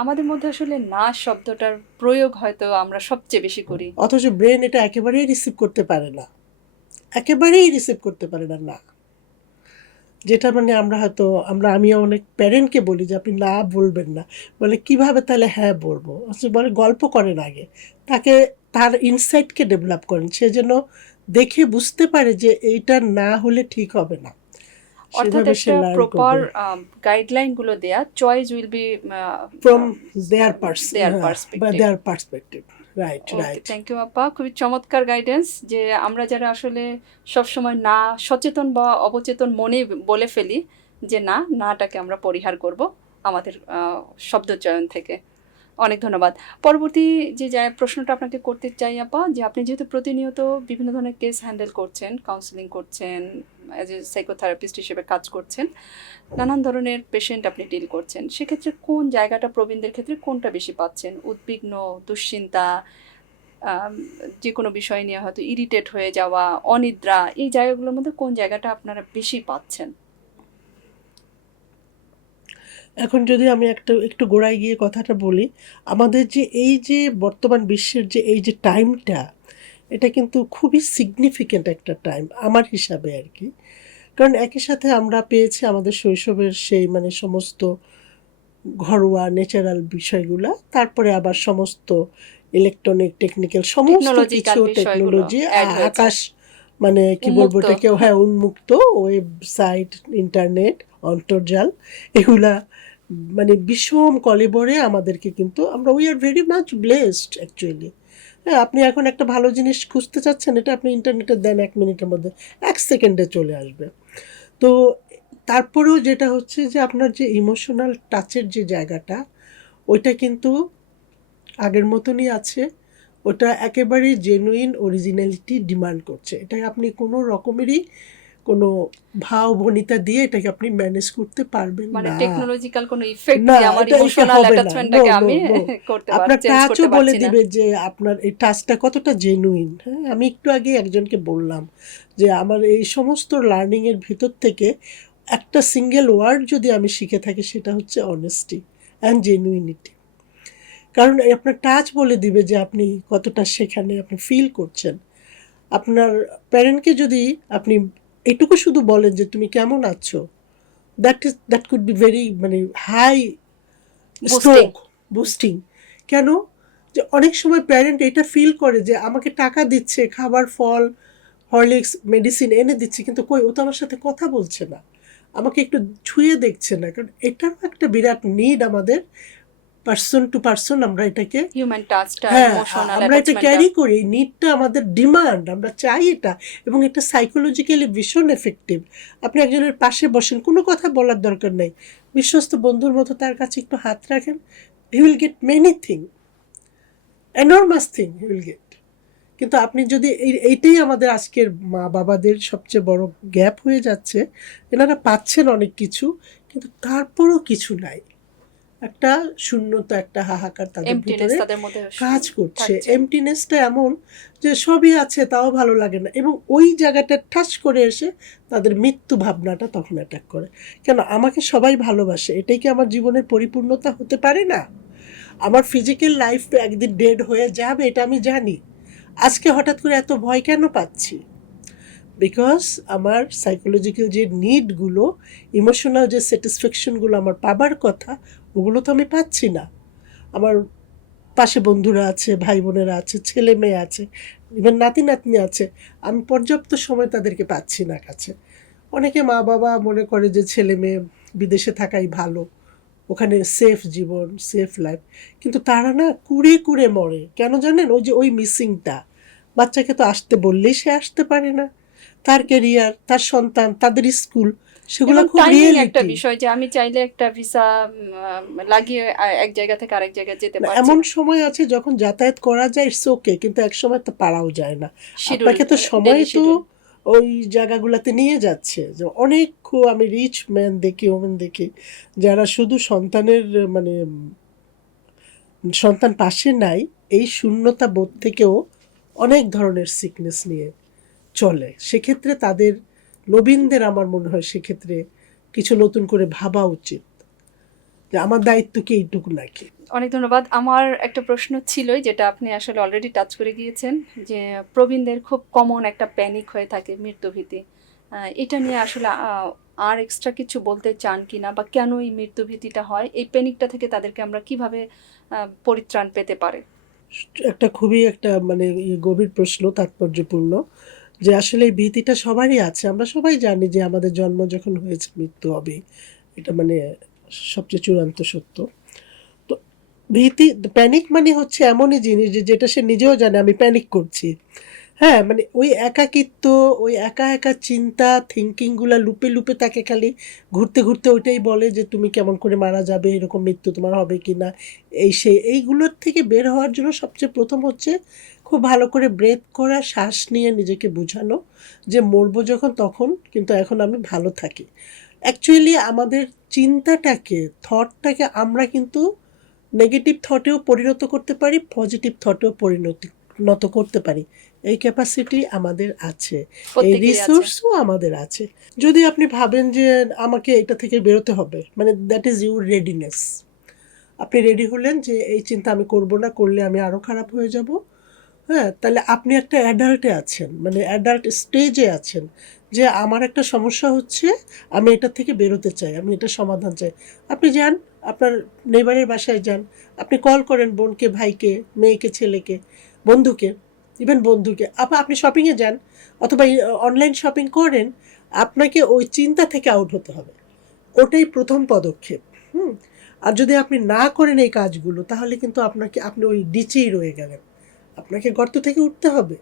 আমাদের মধ্যে আসলে না শব্দটার প্রয়োগ হয়তো আমরা সবচেয়ে বেশি করি, অথচ ব্রেন এটা একেবারেই রিসিভ করতে পারে না, একেবারেই রিসিভ করতে পারে না, না। যেটা মানে আমিও অনেক প্যারেন্টকে বলি যে আপনি না বলবেন না, বলে কিভাবে, তাহলে হ্যাঁ বলবো, বলে গল্প করেন আগে, তাকে তার ইনসাইটকে ডেভেলপ করেন, সে যেন দেখে বুঝতে পারে যে এইটা না হলে ঠিক হবে না, অর্থাৎ একটা প্রপার গাইডলাইন গুলো দেয়া, choice will be from their perspective. Right. Thank you আপা, খুবই চমৎকার গাইডেন্স। যে আমরা যারা আসলে সবসময় না সচেতন বা অবচেতন মনে বলে ফেলি যে নাটাকে আমরা পরিহার করব আমাদের শব্দ চয়ন থেকে। অনেক ধন্যবাদ। পরবর্তী যে প্রশ্নটা আপনাকে করতে চাই আপা, যে আপনি যেহেতু প্রতিনিয়ত বিভিন্ন ধরনের কেস হ্যান্ডেল করছেন, কাউন্সিলিং করছেন, অ্যাজ এ সাইকোথেরাপিস্ট হিসেবে কাজ করছেন, নানান ধরনের পেশেন্ট আপনি ডিল করছেন, সেক্ষেত্রে কোন জায়গাটা প্রবীণদের ক্ষেত্রে কোনটা বেশি পাচ্ছেন? উদ্বিগ্ন, দুশ্চিন্তা, যে কোনো বিষয় নিয়ে হয়তো ইরিটেট হয়ে যাওয়া, অনিদ্রা, এই জায়গাগুলোর মধ্যে কোন জায়গাটা আপনারা বেশি পাচ্ছেন? এখন যদি আমি একটু গোড়ায় গিয়ে কথাটা বলি, আমাদের যে এই যে বর্তমান বিশ্বের যে এই যে টাইমটা, এটা কিন্তু খুবই সিগনিফিক্যান্ট একটা টাইম আমার হিসাবে আর কি। কারণ একই সাথে আমরা পেয়েছি আমাদের শৈশবের সেই মানে সমস্ত ঘরোয়া ন্যাচারাল বিষয়গুলা, তারপরে আবার সমস্ত ইলেকট্রনিক টেকনিক্যাল সমস্ত কিছু টেকনোলজি, আকাশ মানে কি বলবো এটাকে, হ্যাঁ উন্মুক্ত, ওয়েবসাইট, ইন্টারনেট, অন্তর্জাল, এগুলা মানে বিষম কলেবরে আমাদেরকে, কিন্তু আমরা we are very much blessed actually. হ্যাঁ, আপনি এখন একটা ভালো জিনিস খুঁজতে চাচ্ছেন, এটা আপনি ইন্টারনেটে দেন 1 মিনিটের মধ্যে, 1 সেকেন্ডে চলে আসবে। তো তারপরেও যেটা হচ্ছে যে আপনার যে ইমোশনাল টাচের যে জায়গাটা, ওইটা কিন্তু আগের মতনই আছে, ওটা একেবারেই জেনুইন অরিজিনালিটি ডিমান্ড করছে, এটা আপনি কোনো রকমেরই কোনো ভাও ভনিতা দিয়ে এটাকে আপনি ম্যানেজ করতে পারবেন মানে না। টেকনোলজিক্যাল কোনো ইফেক্ট না, দিয়ে আমার এটা ইমোশনাল হবে না। অ্যাটাচমেন্টটাকে No, no, আমি no. করতে আপনার চেঞ্জ টাচও করতে বলে পারছি না। দিবে যে আপনার এই টাচটা কতটা জেনুইন। হ্যাঁ, আমি একটু আগে একজনকে বললাম যে আমার এই সমস্ত লার্নিং এর ভিতর থেকে একটা সিঙ্গেল ওয়ার্ড যদি আমি শিখে থাকি সেটা হচ্ছে অনেস্টি অ্যান্ড জেনুইনিটি। কারণ আপনার টাচ বলে দিবে যে আপনি কতটা সেখানে আপনি ফিল করছেন। আপনার প্যারেন্টকে যদি আপনি এটুকু শুধু বলেন যে তুমি কেমন আছো, দ্যাট কুড বি ভেরি মানে হাই বুস্টিং। Stroke boosting. কেন? যে অনেক সময় প্যারেন্ট এটা ফিল করে যে আমাকে টাকা দিচ্ছে, খাবার, ফল, হরলিক্স, মেডিসিন এনে দিচ্ছে, কিন্তু কই ও তো আমার সাথে কথা বলছে না, আমাকে একটু ছুঁয়ে দেখছে না। কারণ এটাও একটা বিরাট নিড আমাদের, পার্সন টু পার্সন আমরা এটাকে, হিউম্যান টাচটা, হ্যাঁ, ইমোশনাল আমরা এটা অ্যাটাচমেন্টটা। ক্যারি করি। এই নিডটা আমাদের ডিমান্ড, আমরা চাই এটা, এবং এটা সাইকোলজিক্যালি ভীষণ এফেক্টিভ। আপনি একজনের পাশে বসেন, কোনো কথা বলার দরকার নেই, বিশ্বস্ত বন্ধুর মতো তার কাছে একটু হাত রাখেন, he will get many thing, enormous thing he will get. কিন্তু আপনি যদি এইটাই আমাদের আজকের মা বাবাদের সবচেয়ে বড় গ্যাপ হয়ে যাচ্ছে, এনারা পাচ্ছেন অনেক কিছু কিন্তু তারপরও কিছু নাই, একটা শূন্যতা, একটা হাহাকার তাদের এমপ্টিনেস ভিতরে তাদের মধ্যে কাজ করছে। থাকছে। এমটিনেসটা এমন যে সবই আছে তাও ভালো লাগে না, এবং ওই জায়গাটা ঠাস করে এসে তাদের মৃত্যু ভাবনাটা তখন অ্যাটাক করে। কেন আমাকে সবাই ভালোবাসে, এটাই কি আমার জীবনের পরিপূর্ণতা হতে পারে না? আমার ফিজিক্যাল লাইফ একদিন ডেড হয়ে যাবে, এটা আমি জানি। আজকে হঠাৎ করে এত ভয় কেন পাচ্ছি? বিকজ আমার সাইকোলজিক্যাল যে নিডগুলো, ইমোশনাল যে স্যাটিসফ্যাকশনগুলো আমার পাবার কথা, ওগুলো তো আমি পাচ্ছি না। আমার পাশে বন্ধুরা আছে, ভাই বোনেরা আছে, ছেলে মেয়ে আছে, ইভেন নাতি নাতনি আছে, আমি পর্যাপ্ত সময় তাদেরকে পাচ্ছি না কাছে। অনেকে মা বাবা মনে করে যে ছেলে মেয়ে বিদেশে থাকাই ভালো, ওখানে সেফ জীবন, সেফ লাইফ, কিন্তু তারা না কুড়ে কুড়ে মরে। কেন জানেন? ওই যে ওই মিসিংটা, বাচ্চাকে তো আসতে বললেই সে আসতে পারে না, তার ক্যারিয়ার, তার সন্তান, তাদের স্কুল, সেগুলো এবং খুব টাইমিং একটা রিয়েলিটি। বিষয় যে আমি চাইলে একটা ভিসা লাগিয়ে এক জায়গা থেকে আরেক জায়গায় যেতে না, পারছি এমন না। সময় আছে যখন যাতায়াত করা যায়, ইটস ওকে, কিন্তু এক সময় তো পারাও যায় না। শিডিউল, আপনাকে তো সময় ডেইলি তো শিডিউল। ওই জায়গাগুলোতে নিয়ে যাচ্ছে। যে অনেক আমি রিচ ম্যান দেখি, ওমেন দেখি, যারা শুধু সন্তানের মানে সন্তান পাশে নাই, এই শূন্যতা বোধ থেকেও অনেক ধরনের সিকনেস নিয়ে চলে। সেক্ষেত্রে তাদের, নবীনদের আমার মনে হয় সেক্ষেত্রে কিছু নতুন করে ভাবা উচিত যে আমার দায়িত্ব কি এইটুকু নাকি। অনেক ধন্যবাদ। আমার একটা প্রশ্ন ছিলই, যেটা আপনি আসলে অলরেডি টাচ করে গিয়েছেন, যে প্রবীণদের খুব কমন একটা প্যানিক হয়ে থাকে, মৃত্যুভীতি। এটা নিয়ে আসলে আর এক্সট্রা কিছু বলতে চান কিনা, বা কেন এই মৃত্যুভীতিটা হয়, এই প্যানিকটা থেকে তাদেরকে আমরা কিভাবে পরিত্রাণ পেতে পারে? একটা খুবই একটা মানে গভীর প্রশ্ন, তাৎপর্যপূর্ণ, যে আসলে এই ভীতিটা সবারই আছে। আমরা সবাই জানি যে আমাদের জন্ম যখন হয়েছে মৃত্যু হবে, এটা মানে সবচেয়ে চূড়ান্ত সত্য। তো ভীতি, প্যানিক মানে হচ্ছে এমনই জিনিস যে যেটা সে নিজেও জানে আমি প্যানিক করছি। হ্যাঁ, মানে ওই একাকিত্ব, ওই একা একা চিন্তা, থিঙ্কিংগুলো লুপে লুপে তাকে খালি ঘুরতে ঘুরতে ওইটাই বলে যে তুমি কেমন করে মারা যাবে, এরকম মৃত্যু তোমার হবে কি না, এই সে এইগুলোর থেকে বের হওয়ার জন্য সবচেয়ে প্রথম হচ্ছে খুব ভালো করে ব্রেথ করা, শ্বাস নিয়ে নিজেকে বোঝানো যে মরবো যখন তখন, কিন্তু এখন আমি ভালো থাকি। অ্যাকচুয়ালি আমাদের চিন্তাটাকে, থটটাকে আমরা কিন্তু নেগেটিভ থটেও পরিণত করতে পারি, পজিটিভ থটেও পরিণত করতে পারি। এই ক্যাপাসিটি আমাদের আছে, এই প্রত্যেকেরই আছে। রিসোর্সও আমাদের আছে। যদি আপনি ভাবেন যে আমাকে এটা থেকে বেরোতে হবে, মানে দ্যাট ইজ ইউর রেডিনেস, আপনি রেডি হলেন যে এই চিন্তা আমি করব না, করলে আমি আরও খারাপ হয়ে যাব। হ্যাঁ, তাহলে আপনি একটা অ্যাডাল্টে আছেন, মানে অ্যাডাল্ট স্টেজে আছেন, যে আমার একটা সমস্যা হচ্ছে, আমি এটা থেকে বেরোতে চাই, আমি এটা সমাধান চাই। আপনি যান, আপনার নেইবারের বাসায় যান, আপনি কল করেন বোনকে, ভাইকে, মেয়েকে, ছেলেকে, বন্ধুকে, ইভেন বন্ধুকে, আপনি শপিংয়ে যান, অথবা অনলাইন শপিং করেন। আপনাকে ওই চিন্তা থেকে আউট হতে হবে, ওটাই প্রথম পদক্ষেপ। হুম। আর যদি আপনি না করেন এই কাজগুলো, তাহলে কিন্তু আপনি ওই ডিচেই রয়ে গেলেন, আপনাকে গর্ত থেকে উঠতে হবে।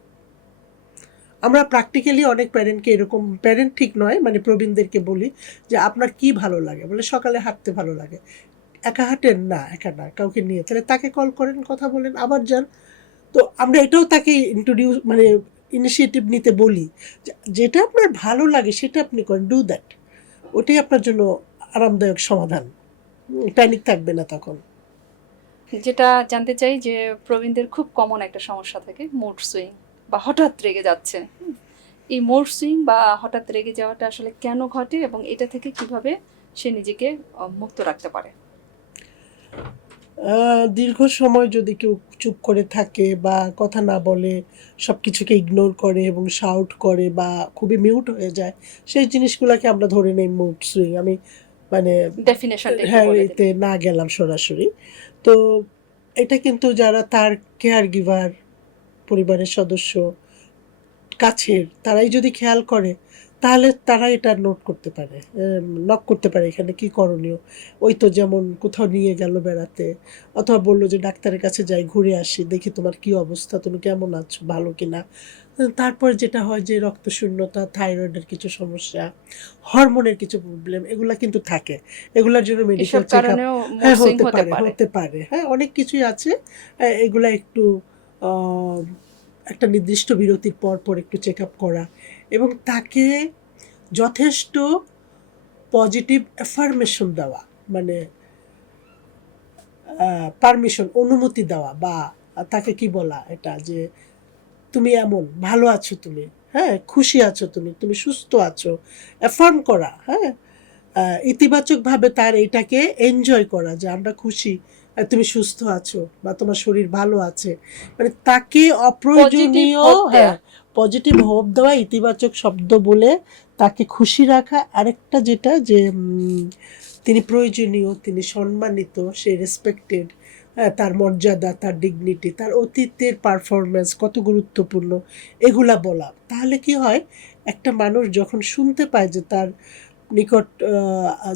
আমরা প্র্যাকটিক্যালি অনেক প্যারেন্টকে এরকম, প্যারেন্ট ঠিক নয় মানে প্রবীণদেরকে বলি যে আপনার কি ভালো লাগে, বলে সকালে হাঁটতে ভালো লাগে। একা হাঁটেন? না, একা না, কাউকে নিয়ে। তাহলে তাকে কল করেন, কথা বলেন, আবার যান। তো আমরা এটাও তাকে ইন্ট্রোডিউস মানে ইনিশিয়েটিভ নিতে বলি, যেটা আপনার ভালো লাগে সেটা আপনি করেন, ডু দ্যাট। ওটাই আপনার জন্য আরামদায়ক সমাধান, প্যানিক থাকবে না তখন। যেটা জানতে চাই যে প্রবীণদের খুব কমন একটা সমস্যা থাকে মুড সুইং বা হঠাৎ রেগে যাচ্ছে। এই মুড সুইং বা হঠাৎ রেগে যাওয়াটা আসলে কেন ঘটে এবং এটা থেকে কিভাবে সে নিজেকে মুক্ত রাখতে পারে? দীর্ঘ সময় যদি কেউ চুপ করে থাকে বা কথা না বলে, সব কিছুকে ইগনোর করে এবং শাউট করে বা খুবই মিউট হয়ে যায়, সেই জিনিসগুলোকে আমরা ধরে নেই মুড সুইং। আমি মানে ডেফিনেশনটা একটু হ্যাঁ বলে দিন। এতে না গেলাম সরাসরি। তো এটা কিন্তু যারা তার কেয়ার গিভার, পরিবারের সদস্য, কাছের, তারাই যদি খেয়াল করে তাহলে তারা এটা নোট করতে পারে, নক করতে পারে এখানে কি করণীয়। ওই তো যেমন কোথাও নিয়ে গেল বেড়াতে, অথবা বললো যে ডাক্তারের কাছে যাই, ঘুরে আসি, দেখি তোমার কি অবস্থা, তুমি কেমন আছো, ভালো কিনা। তারপর যেটা হয় যে রক্তশূন্যতা, থাইরয়েডের কিছু সমস্যা, হরমোনের কিছু প্রবলেম, এগুলা কিন্তু থাকে। এগুলার জন্য মেডিকেল এসব চেক আপ, কারণেও মুড হ্যাঁ সুইং হতে হতে পারে, পারে। হতে পারে, হ্যাঁ অনেক কিছুই আছে। এগুলা একটু আহ, একটা নির্দিষ্ট বিরতির পর পর একটু চেক আপ করা এবং তাকে যথেষ্ট পজিটিভ অ্যাফার্মেশন দেওয়া, মানে পারমিশন, অনুমতি দেওয়া, বা তাকে কি বলা, এটা যে তুমি এমন ভালো আছো, তুমি হ্যাঁ খুশি আছো, তুমি তুমি সুস্থ আছো, অ্যাফার্ম করা, হ্যাঁ ইতিবাচকভাবে তার এটাকে এনজয় করা যে আমরা খুশি, তুমি সুস্থ আছো বা তোমার শরীর ভালো আছে, মানে তাকে পজিটিভ অপ্রয়োজনীয়, হোপ দেয়া। হ্যাঁ পজিটিভ হোপ দেওয়া, ইতিবাচক শব্দ বলে তাকে খুশি রাখা। আরেকটা যেটা যে তিনি প্রয়োজনীয়, তিনি সম্মানিত, সে রেসপেক্টেড, হ্যাঁ তার মর্যাদা, তার ডিগনিটি, তার অতীতের পারফরমেন্স কত গুরুত্বপূর্ণ, এগুলা বলা। তাহলে কি হয়, একটা মানুষ যখন শুনতে পায় যে তার নিকট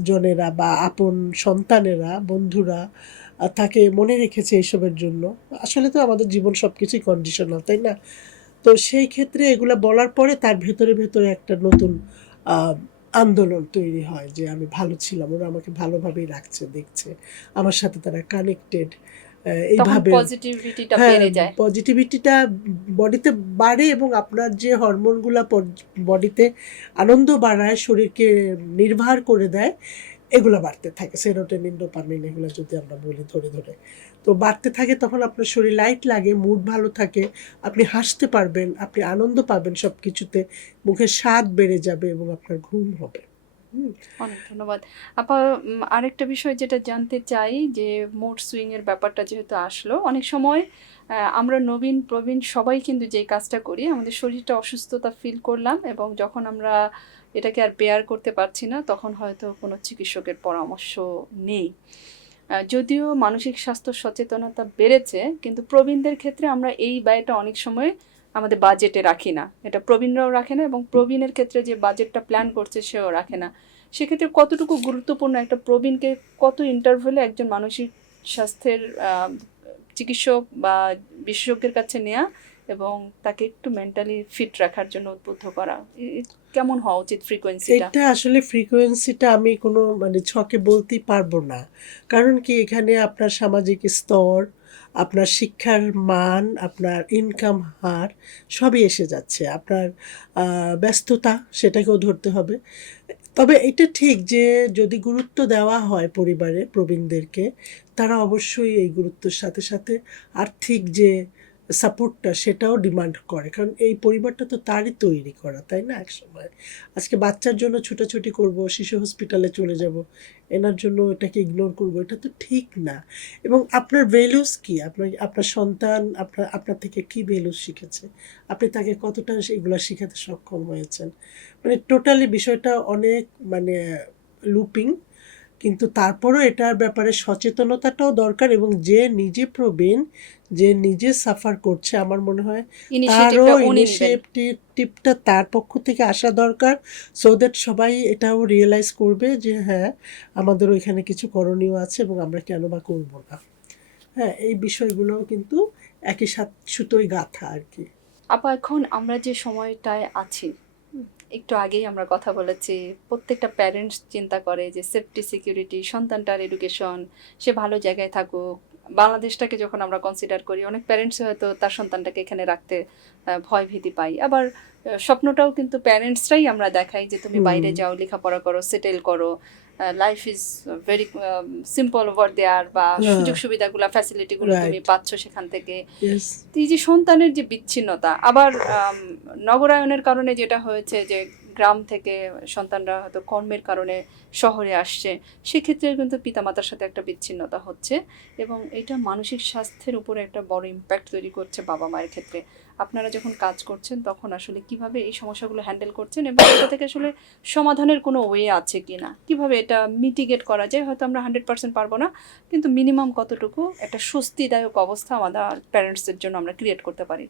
জনেরা বা আপন সন্তানেরা, বন্ধুরা তাকে মনে রেখেছে এসবের জন্য। আসলে তো আমাদের জীবন সব কিছুই কন্ডিশনাল, তাই না? তো সেই ক্ষেত্রে এগুলা বলার পরে তার ভেতরে ভেতরে একটা নতুন আহ, আন্দোলন তৈরি হয় যে আমি ভালো ছিলাম, ওরা আমাকে ভালোভাবেই রাখছে, দেখছে, আমার সাথে তারা কানেক্টেড, তখন এইভাবে। পজিটিভিটিটা হ্যাঁ বেড়ে যায়। পজিটিভিটিটা বডিতে বাড়ে এবং আপনার যে হরমোনগুলা বডিতে আনন্দ বাড়ায়, শরীরকে নির্ভার করে দেয়, এগুলো বাড়তে থাকে, সেরোটোনিন, ডোপামিন, এগুলো যদি আমরা বলি ধরে ধরে, তো বাড়তে থাকে। তখন আপনার শরীর লাইট লাগে, মুড ভালো থাকে, আপনি হাসতে পারবেন, আপনি আনন্দ পাবেন সব কিছুতে, মুখের স্বাদ বেড়ে যাবে এবং আপনার ঘুম হবে। হুম। অনেক ধন্যবাদ। আপা, আরেকটা বিষয় যেটা জানতে চাই যে মুড সুইং এর ব্যাপারটা যেহেতু আসলো, অনেক সময় আমরা নবীন প্রবীণ সবাই কিন্তু যে কাজটা করি, আমাদের শরীরটা অসুস্থতা ফিল করলাম এবং যখন আমরা এটাকে আর বেয়ার করতে পারছি না, তখন হয়তো কোনো চিকিৎসকের পরামর্শ নেই। যদিও মানসিক স্বাস্থ্য সচেতনতা বেড়েছে, কিন্তু প্রবীণদের ক্ষেত্রে আমরা এই ব্যয়টা অনেক সময় আমাদের বাজেটে রাখি না। এটা প্রবীণরাও রাখে না এবং প্রবীণের ক্ষেত্রে যে বাজেটটা প্ল্যান করছে সেও রাখে না। সেক্ষেত্রে কতটুকু গুরুত্বপূর্ণ একটা প্রবীণকে কত ইন্টারভ্যালে একজন মানসিক স্বাস্থ্যের চিকিৎসক বা বিশেষজ্ঞের কাছে নেওয়া এবং তাকে একটু মেন্টালি ফিট রাখার জন্য উদ্বুদ্ধ করা, কেমন হওয়া উচিত ফ্রিকোয়েন্সিটা? এটা আসলে ফ্রিকোয়েন্সিটা আমি কোনো মানে ছকে বলতেই পারবো না। কারণ কি, এখানে আপনার সামাজিক স্তর, আপনার শিক্ষার মান, আপনার ইনকাম হার সবই এসে যাচ্ছে, আপনার ব্যস্ততা, সেটাকেও ধরতে হবে। তবে এটা ঠিক যে যদি গুরুত্ব দেওয়া হয় পরিবারে প্রবীণদেরকে, তারা অবশ্যই এই গুরুত্বের সাথে সাথে আর্থিক যে সাপোর্টটা সেটাও ডিমান্ড করে, কারণ এই পরিবারটা তো তারই তৈরি করা, তাই না? একসময় আজকে বাচ্চার জন্য ছুটাছুটি করব, শিশু হসপিটালে চলে যাব, এনার জন্য এটাকে ইগনোর করব, এটা তো ঠিক না। এবং আপনার ভ্যালুস কি, আপনার আপনার সন্তান আপনার থেকে কি ভ্যালুস শিখেছে, আপনি তাকে কতটা এগুলো শেখাতে সক্ষম হয়েছেন, মানে টোটালি বিষয়টা অনেক মানে লুপিং। কিন্তু তারপরও এটার ব্যাপারে সচেতনতাটাও দরকার এবং যে নিজে প্রবীণ, যে নিজে সাফার করছে, আমার মনে হয় তারও ইনিশিয়েটিভটা উনি নেবেন। ইনিশিয়েটিভটা তার পক্ষ থেকে আসা দরকার, সো দ্যাট সবাই এটাও রিয়েলাইজ করবে যে হ্যাঁ আমাদেরও এখানে কিছু করণীয় আছে এবং আমরা কেন বা করবো না। হ্যাঁ এই বিষয়গুলোও কিন্তু একই সুতোয় গাঁথা আর কি। আপা, এখন আমরা যে সময়টায় আছি, একটু আগেই আমরা কথা বলেছি, প্রত্যেকটা প্যারেন্টস চিন্তা করে যে সেফটি সিকিউরিটি, সন্তানটার এডুকেশন, সে ভালো জায়গায় থাকুক, বাংলাদেশটাকে যখন আমরা কনসিডার করি, অনেক প্যারেন্টস হয়তো তার সন্তানটাকে এখানে রাখতে ভয় ভীতি পাই। আবার স্বপ্নটাও কিন্তু প্যারেন্টসরাই আমরা দেখাই যে তুমি বাইরে যাও, লেখাপড়া করো, সেটেল করো, life is very simple over there, বা সুযোগ সুবিধাগুলো ফ্যাসিলিটিগুলো তুমি পাচ্ছ সেখান থেকে। এই যে সন্তানের যে বিচ্ছিন্নতা, আবার নগরায়নের কারণে যেটা হয়েছে যে গ্রাম থেকে সন্তানরা হয়তো কর্মের কারণে শহরে আসছে, সেক্ষেত্রে কিন্তু পিতামাতার সাথে একটা বিচ্ছিন্নতা হচ্ছে, এবং এটা মানসিক স্বাস্থ্যের উপরে একটা বড় ইম্প্যাক্ট তৈরি করছে বাবা মায়ের ক্ষেত্রে। আপনারা যখন কাজ করছেন তখন আসলে কিভাবে এই সমস্যাগুলো হ্যান্ডেল করছেন, এবং এটা থেকে আসলে সমাধানের কোনো ওয়ে আছে কি না, কীভাবে এটা মিটিগেট করা যায়? হয়তো আমরা 100% পারবো না, কিন্তু মিনিমাম কতটুকু একটা স্বস্তিদায়ক অবস্থা আমাদের প্যারেন্টসদের জন্য আমরা ক্রিয়েট করতে পারি?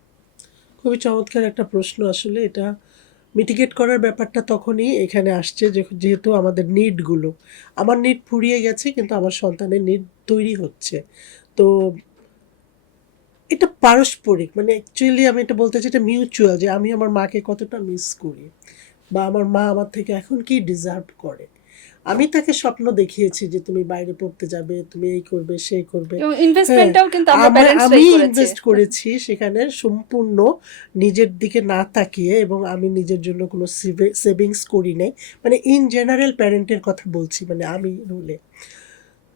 খুবই চমৎকার একটা প্রশ্ন। আসলে এটা মিটিগেট করার ব্যাপারটা তখনই এখানে আসছে যেহেতু আমাদের নিডগুলো, আমার নিড ফুরিয়ে গেছে কিন্তু আমার সন্তানের নিড তৈরি হচ্ছে। তো এটা পারস্পরিক, মানে অ্যাকচুয়ালি আমি এটা বলতে চাই এটা মিউচুয়াল, যে আমি আমার মাকে কতটা মিস করি বা আমার মা আমার থেকে এখন কি ডিজার্ভ করে। আমি তাকে স্বপ্ন দেখিয়েছি যে তুমি বাইরে পড়তে যাবে, তুমি এই করবে সেই করবে, আমি ইনভেস্ট করেছি সেখানে সম্পূর্ণ নিজের দিকে না তাকিয়ে, এবং আমি নিজের জন্য কোনো সেভিংস করি নাই, মানে ইন জেনারেল প্যারেন্টের কথা বলছি, মানে আমি রুলে।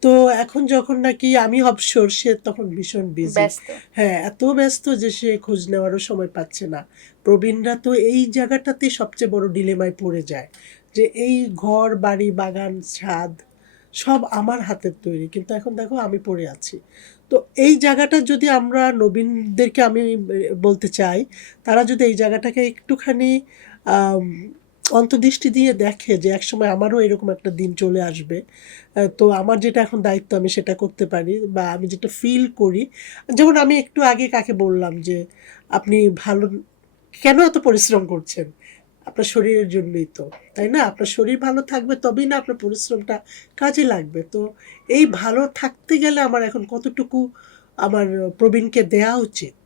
তো এখন যখন নাকি আমি অবসর, সে তখন ভীষণ বিজি, হ্যাঁ এত ব্যস্ত যে সে খোঁজ নেওয়ারও সময় পাচ্ছে না। প্রবীণরা তো এই জায়গাটাতেই সবচেয়ে বড় ডিলেমায় পড়ে যায়, যে এই ঘর বাড়ি বাগান ছাদ সব আমার হাতের তৈরি, কিন্তু এখন দেখো আমি পড়ে আছি। তো এই জায়গাটা যদি আমরা নবীনদেরকে আমি বলতে চাই, তারা যদি এই জায়গাটাকে একটুখানি অন্তর্দৃষ্টি দিয়ে দেখে যে একসময় আমারও এরকম একটা দিন চলে আসবে, তো আমার যেটা এখন দায়িত্ব আমি সেটা করতে পারি, বা আমি যেটা ফিল করি। যেমন আমি একটু আগে কাকে বললাম যে আপনি ভালো কেন এত পরিশ্রম করছেন, আপনার শরীরের জন্যই তো, তাই না? আপনার শরীর ভালো থাকবে তবেই না আপনার পরিশ্রমটা কাজে লাগবে। তো এই ভালো থাকতে গেলে আমার এখন কতটুকু আমার প্রবীণকে দেয়া উচিত,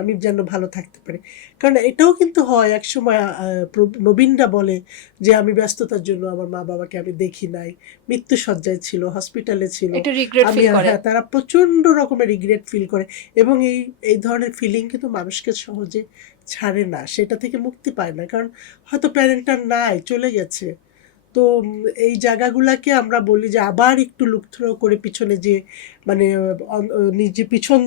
আমি যেন ভালো থাকতে পারি। কারণ এটাও কিন্তু হয় একসময় নবীনরা বলে যে আমি ব্যস্ততার জন্য আমার মা বাবাকে আমি দেখি নাই, মৃত্যুসজ্জায় ছিল, হসপিটালে ছিল, আমি হ্যাঁ, তারা প্রচণ্ড রকমের রিগ্রেট ফিল করে, এবং এই ধরনের ফিলিং কিন্তু মানুষকে সহজে ছাড়ে না, সেটা থেকে মুক্তি পায় না, কারণ হয়তো প্যারেন্টটা নাই, চলে গেছে। তো এই জায়গাগুলাকে আমরা বলি যে আবার একটু লুকথ্রো করে পিছনে যে মানে নিজে পিছন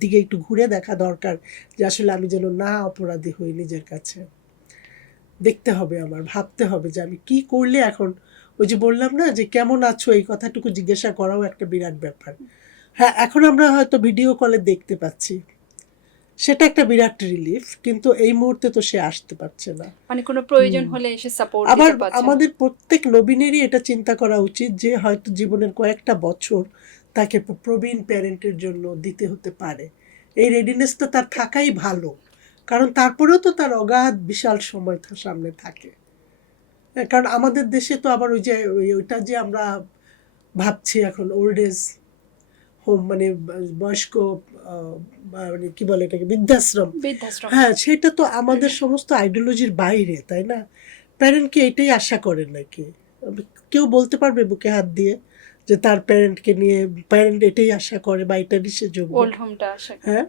দিকে একটু ঘুরে দেখা দরকার, যে আসলে আমি যেন না অপরাধী হই নিজের কাছে। দেখতে হবে, আমার ভাবতে হবে যে আমি কি করলে এখন, ওই যে বললাম না যে কেমন আছো এই কথাটুকু জিজ্ঞাসা করাও একটা বিরাট ব্যাপার। হ্যাঁ, এখন আমরা হয়তো ভিডিও কলে দেখতে পাচ্ছি, সেটা একটা বিরাট রিলিফ, কিন্তু এই মুহূর্তে তো সে আসতে পারছে না, মানে কোনো প্রয়োজন হলে এসে সাপোর্ট দিতে আবার পারছে। আমাদের প্রত্যেক নবীনেরই এটা চিন্তা করা উচিত যে হয়তো জীবনের কয়েকটা বছর তাকে প্রবীণ প্যারেন্টের জন্য দিতে হতে পারে। এই রেডিনেসটা তার থাকাই ভালো, কারণ তারপরেও তো তার অগাধ বিশাল সময় তার সামনে থাকে। কারণ আমাদের দেশে তো আবার ওই যে ওইটা যে আমরা ভাবছি এখন ওল্ড এজ হোম, মানে বয়স্ক মানে কি বলে এটাকে, বৃদ্ধাশ্রম, হ্যাঁ সেটা তো আমাদের সমস্ত আইডিওলজির বাইরে, তাই না? প্যারেন্টকে এটাই আশা করেন নাকি? কেউ বলতে পারবে বুকে হাত দিয়ে যে তার প্যারেন্টকে নিয়ে প্যারেন্ট এটাই আশা করে বা এটারই সে যোগ্য? ওল্ড হোমটা আশা হ্যাঁ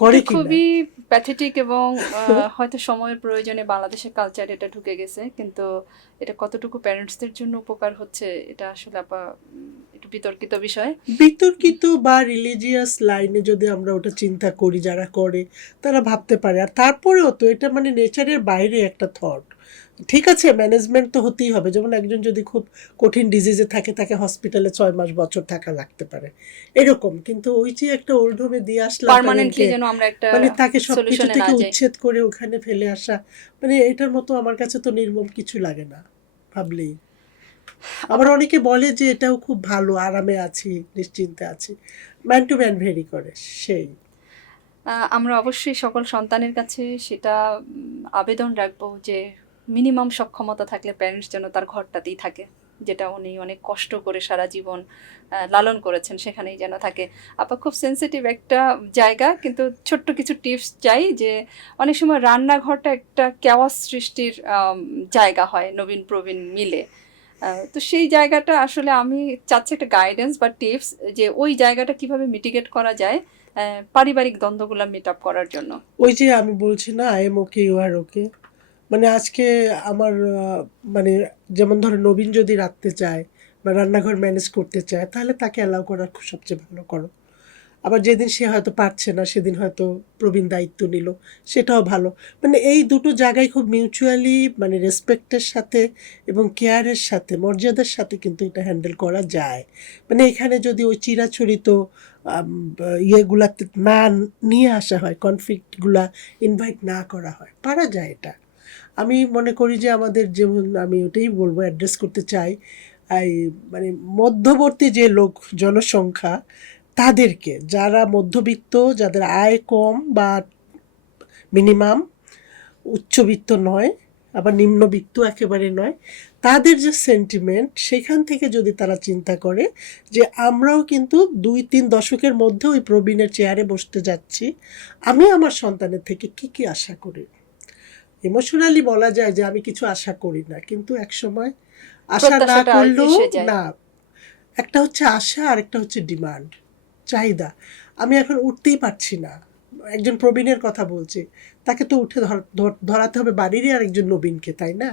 করে কি? খুবই প্যাথেটিক, এবং হয়তো সময়ের প্রয়োজনে বাংলাদেশের কালচার এটা ঢুকে গেছে, কিন্তু এটা কতটুকু প্যারেন্টসদের জন্য উপকার হচ্ছে এটা আসলে একটু বিতর্কিত বিষয়। বিতর্কিত বা রিলিজিয়াস লাইনে যদি আমরা ওটা চিন্তা করি, যারা করে তারা ভাবতে পারে। আর তারপরেও তো এটা মানে নেচারের বাইরে একটা থট। ঠিক আছে, ম্যানেজমেন্ট তো হতেই হবে, যেমন একজন যদি খুব কঠিন ডিজিজে থাকে তাকে হসপিটালে 6 মাস বছর থাকা লাগতে পারে এরকম, কিন্তু ওই যে একটা ওল্ড হোমে দিয়ে আসলাম মানে তাকে সবকিছু থেকে উচ্ছেদ করে ওখানে ফেলে আসা, মানে এটার মতো আমার কাছে তো নির্মম কিছু লাগে না ভাবলেই। আবার অনেকে বলে যে এটাও খুব ভালো, আরামে আছি, নিশ্চিন্তে আছি, ম্যান টু ম্যান ভেরি করে। সেই আমরা অবশ্যই সকল সন্তানের কাছে সেটা আবেদন রাখবো যে মিনিমাম সক্ষমতা থাকলে প্যারেন্টস যেন তার ঘরটাতেই থাকে, যেটা উনি অনেক কষ্ট করে সারা জীবন লালন করেছেন সেখানেই যেন থাকে। আপা, খুব সেন্সিটিভ একটা জায়গা, কিন্তু ছোট্ট কিছু টিপস চাই। যে অনেক সময় রান্নাঘরটা একটা কেওয়াস সৃষ্টির জায়গা হয় নবীন প্রবীণ মিলে, তো সেই জায়গাটা আসলে আমি চাচ্ছি একটা গাইডেন্স বা টিপস, যে ওই জায়গাটা কিভাবে মিটিগেট করা যায় পারিবারিক দ্বন্দ্বগুলো মিট আপ করার জন্য। ওই যে আমি বলছি না, I am okay, you are okay. মানে আজকে আমার মানে যেমন ধরো নবীন যদি রাখতে চায় বা রান্নাঘর ম্যানেজ করতে চায়, তাহলে তাকে অ্যালাউ করা সবচেয়ে ভালো করো। আবার যেদিন সে হয়তো পারছে না, সেদিন হয়তো প্রবীণ দায়িত্ব নিল, সেটাও ভালো। মানে এই দুটো জায়গায় খুব মিউচুয়ালি, মানে রেসপেক্টের সাথে এবং কেয়ারের সাথে, মর্যাদার সাথে কিন্তু এটা হ্যান্ডেল করা যায়। মানে এখানে যদি ওই চিরাচরিত আম, ইয়েগুলাতে না নিয়ে আসা হয়, কনফ্লিক্টগুলা ইনভাইট না করা হয়, পারা যায় এটা। আমি মনে করি যে আমাদের, যেমন আমি ওটাই বলবো, অ্যাড্রেস করতে চাই এই মানে মধ্যবর্তী যে লোক জনসংখ্যা, তাদেরকে, যারা মধ্যবিত্ত, যাদের আয় কম বা মিনিমাম, উচ্চবিত্ত নয় আবার নিম্নবিত্ত একেবারে নয়, তাদের যে সেন্টিমেন্ট, সেখান থেকে যদি তারা চিন্তা করে যে আমরাও কিন্তু 2-3 দশকের মধ্যে ওই প্রবীণের চেয়ারে বসতে যাচ্ছি, আমি আমার সন্তানের থেকে কি কি আশা করি। ইমোশনালি বলা যায় যে আমি কিছু আশা করি না, কিন্তু একসময় আশা না প্রত্যাশাটা করলেও এসে যায়। না, একটা হচ্ছে আশা আর একটা হচ্ছে ডিমান্ড, চাহিদা। আমি এখন উঠতেই পারছি না, একজন প্রবীণের কথা বলছি, তাকে তো উঠে ধরাতে হবে বাড়িরই আর একজন নবীনকে, তাই না?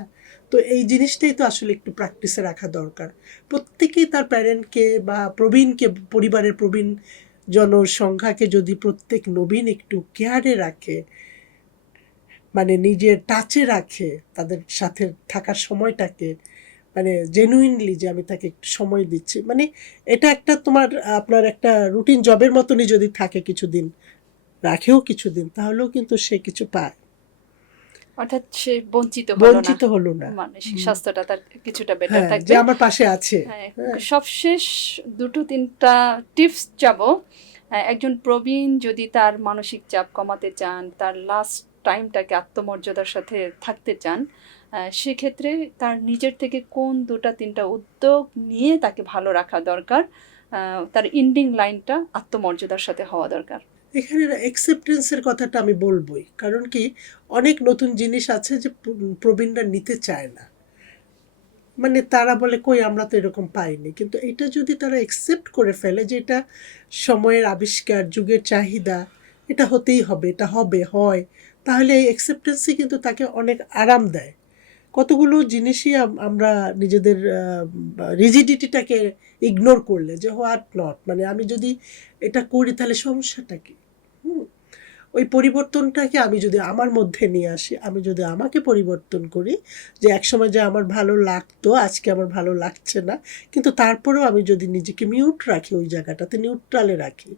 তো এই জিনিসটাই তো আসলে একটু প্র্যাকটিসে রাখা দরকার। প্রত্যেকেই তার প্যারেন্টকে বা প্রবীণকে, পরিবারের প্রবীণ জনসংখ্যাকে যদি প্রত্যেক নবীন একটু কেয়ারে রাখে, মানে নিজের টাচে রাখে, তাদের সাথে থাকার সময়টাকে, মানে জেনুইনলি যে আমি তাকে একটু সময় দিচ্ছি, মানে এটা একটা তোমার, আপনার একটা রুটিন জবের মতনই যদি থাকে কিছুদিন, রাখেও কিছুদিন, তাহলেও কিন্তু সে কিছু পায়, অর্থাৎ সে বঞ্চিত হলো না, বঞ্চিত হলো না। মানসিক স্বাস্থ্যটা তার কিছুটা বেটার হ্যাঁ, থাকবে। যে আমার পাশে আছে। হ্যাঁ, হ্যাঁ, সবশেষ 2-3টা টিপস চাবো। একজন প্রবীণ যদি তার মানসিক চাপ কমাতে চান, তার লাস্ট টাইমটাকে আত্মমর্যাদার সাথে থাকতে চান, সেক্ষেত্রে তার নিজের থেকে কোন 2-3টা উদ্যোগ নিয়ে তাকে ভালো রাখা দরকার, তার এন্ডিং লাইনটা আত্মমর্যাদার সাথে হওয়া দরকার। এখানে অ্যাকসেপ্টেন্সের কথাটা আমি বলবোই, কারণ কি, অনেক নতুন জিনিস আছে যে প্রবীণরা নিতে চায় না, মানে তারা বলে কই আমরা তো এরকম পাইনি। কিন্তু এটা যদি তারা একসেপ্ট করে ফেলে যে এটা সময়ের আবিষ্কার, যুগের চাহিদা, এটা হতেই হবে, এটা হবে, হয়, তাহলে এই অ্যাকসেপ্টেন্সই কিন্তু তাকে অনেক আরাম দেয়। কতগুলো জিনিসই আমরা নিজেদের রিজিডিটিটাকে ইগনোর করলে, যে হোয়াট নট, মানে আমি যদি এটা করি তাহলে সমস্যাটা কি। হুম, ওই পরিবর্তনটাকে আমি যদি আমার মধ্যে নিয়ে আসি, আমি যদি আমাকে পরিবর্তন করি, যে একসময় যে আমার ভালো লাগতো আজকে আমার ভালো লাগছে না, কিন্তু তারপরেও আমি যদি নিজেকে মিউট রাখি, ওই জায়গাটাতে নিউট্রালে রাখি,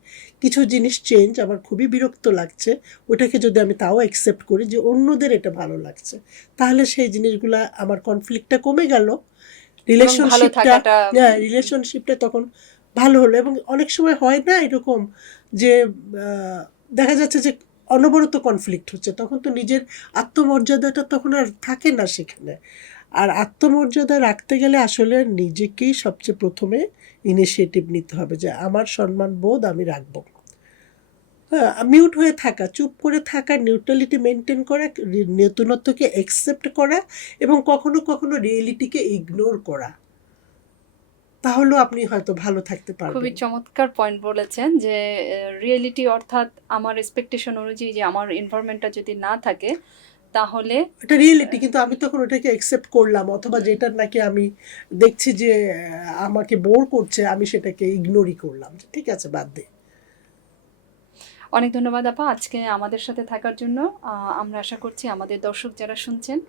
কিছু জিনিস চেঞ্জ আমার খুবই বিরক্ত লাগছে, ওটাকে যদি আমি তাও অ্যাকসেপ্ট করি যে অন্যদের এটা ভালো লাগছে, তাহলে সেই জিনিসগুলা, আমার কনফ্লিক্টটা কমে গেল, এবং ভালো রিলেশনশিপটা, থাকাটা হ্যাঁ রিলেশনশিপটা তখন ভালো হলো। এবং অনেক সময় হয় না এরকম যে আহ, দেখা যাচ্ছে যে অনবরত কনফ্লিক্ট হচ্ছে, তখন তো নিজের আত্মমর্যাদাটা তখন আর থাকে না সেখানে। আর আত্মমর্যাদা রাখতে গেলে আসলে নিজেকেই সবচেয়ে প্রথমে ইনিশিয়েটিভ নিতে হবে, যে আমার সম্মান বোধ আমি রাখবো। হ্যাঁ, মিউট হয়ে থাকা, চুপ করে থাকা, নিউট্রালিটি মেনটেন করা, নতুনত্বকে অ্যাকসেপ্ট করা, এবং কখনো কখনো রিয়েলিটিকে ইগনোর করা, তাহলেও আপনি হয়তো ভালো থাকতে খুবই পারবেন। চমৎকার পয়েন্ট বলেছেন, যে রিয়েলিটি অর্থাৎ আমার এক্সপেকটেশন অনুযায়ী যে আমার এনভায়রনমেন্টটা যদি না থাকে, তাহলে এটা রিয়েলিটি, কিন্তু আমি তখন ওটাকে অ্যাকসেপ্ট করলাম, অথবা যেটার নাকি আমি দেখছি যে আমাকে বোর করছে, আমি সেটাকে ইগনোরই করলাম, যে ঠিক আছে বাদ দে। অনেক ধন্যবাদ আপা আজকে আমাদের সাথে থাকার জন্য। আমরা আশা করছি আমাদের দর্শক যারা শুনছেন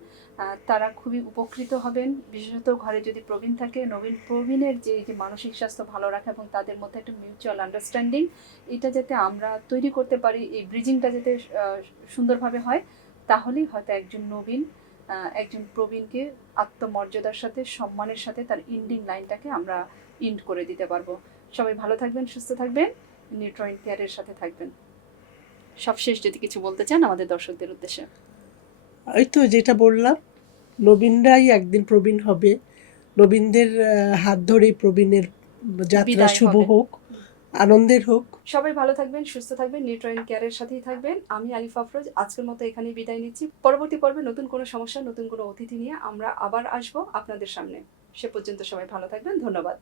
তারা খুবই উপকৃত হবেন। বিশেষত ঘরে যদি প্রবীণ থাকে, নবীন প্রবীণের যে মানসিক স্বাস্থ্য ভালো রাখা এবং তাদের মধ্যে একটা মিউচুয়াল আন্ডারস্ট্যান্ডিং, এটা যাতে আমরা তৈরি করতে পারি, এই ব্রিজিংটা যাতে সুন্দরভাবে হয়, তাহলেই হয়তো একজন নবীন একজন প্রবীণকে আত্মমর্যাদার সাথে, সম্মানের সাথে তার এন্ডিং লাইনটাকে আমরা ইন্ড করে দিতে পারবো। সবাই ভালো থাকবেন, সুস্থ থাকবেন, নিউট্রয়েন্ট কেয়ারের সাথে থাকবেন। সবশেষ যদি কিছু বলতে চান আমাদের দর্শকদের উদ্দেশ্যে। ওই তো যেটা বললাম, নবীনরাই একদিন প্রবীণ হবে, নবীনদের হাত ধরেই প্রবীণের যাত্রা বিদায় শুভ হবে। হোক, আনন্দের হোক। সবাই ভালো থাকবেন, সুস্থ থাকবেন, নিউট্রয়েন্ট কেয়ারের সাথেই থাকবেন। আমি আলিফ আফরোজ আজকের মতো এখানেই বিদায় নিচ্ছি। পরবর্তী পর্বে নতুন কোনো সমস্যা, নতুন কোনো অতিথি নিয়ে আমরা আবার আসবো আপনাদের সামনে। সে পর্যন্ত সবাই ভালো থাকবেন, ধন্যবাদ।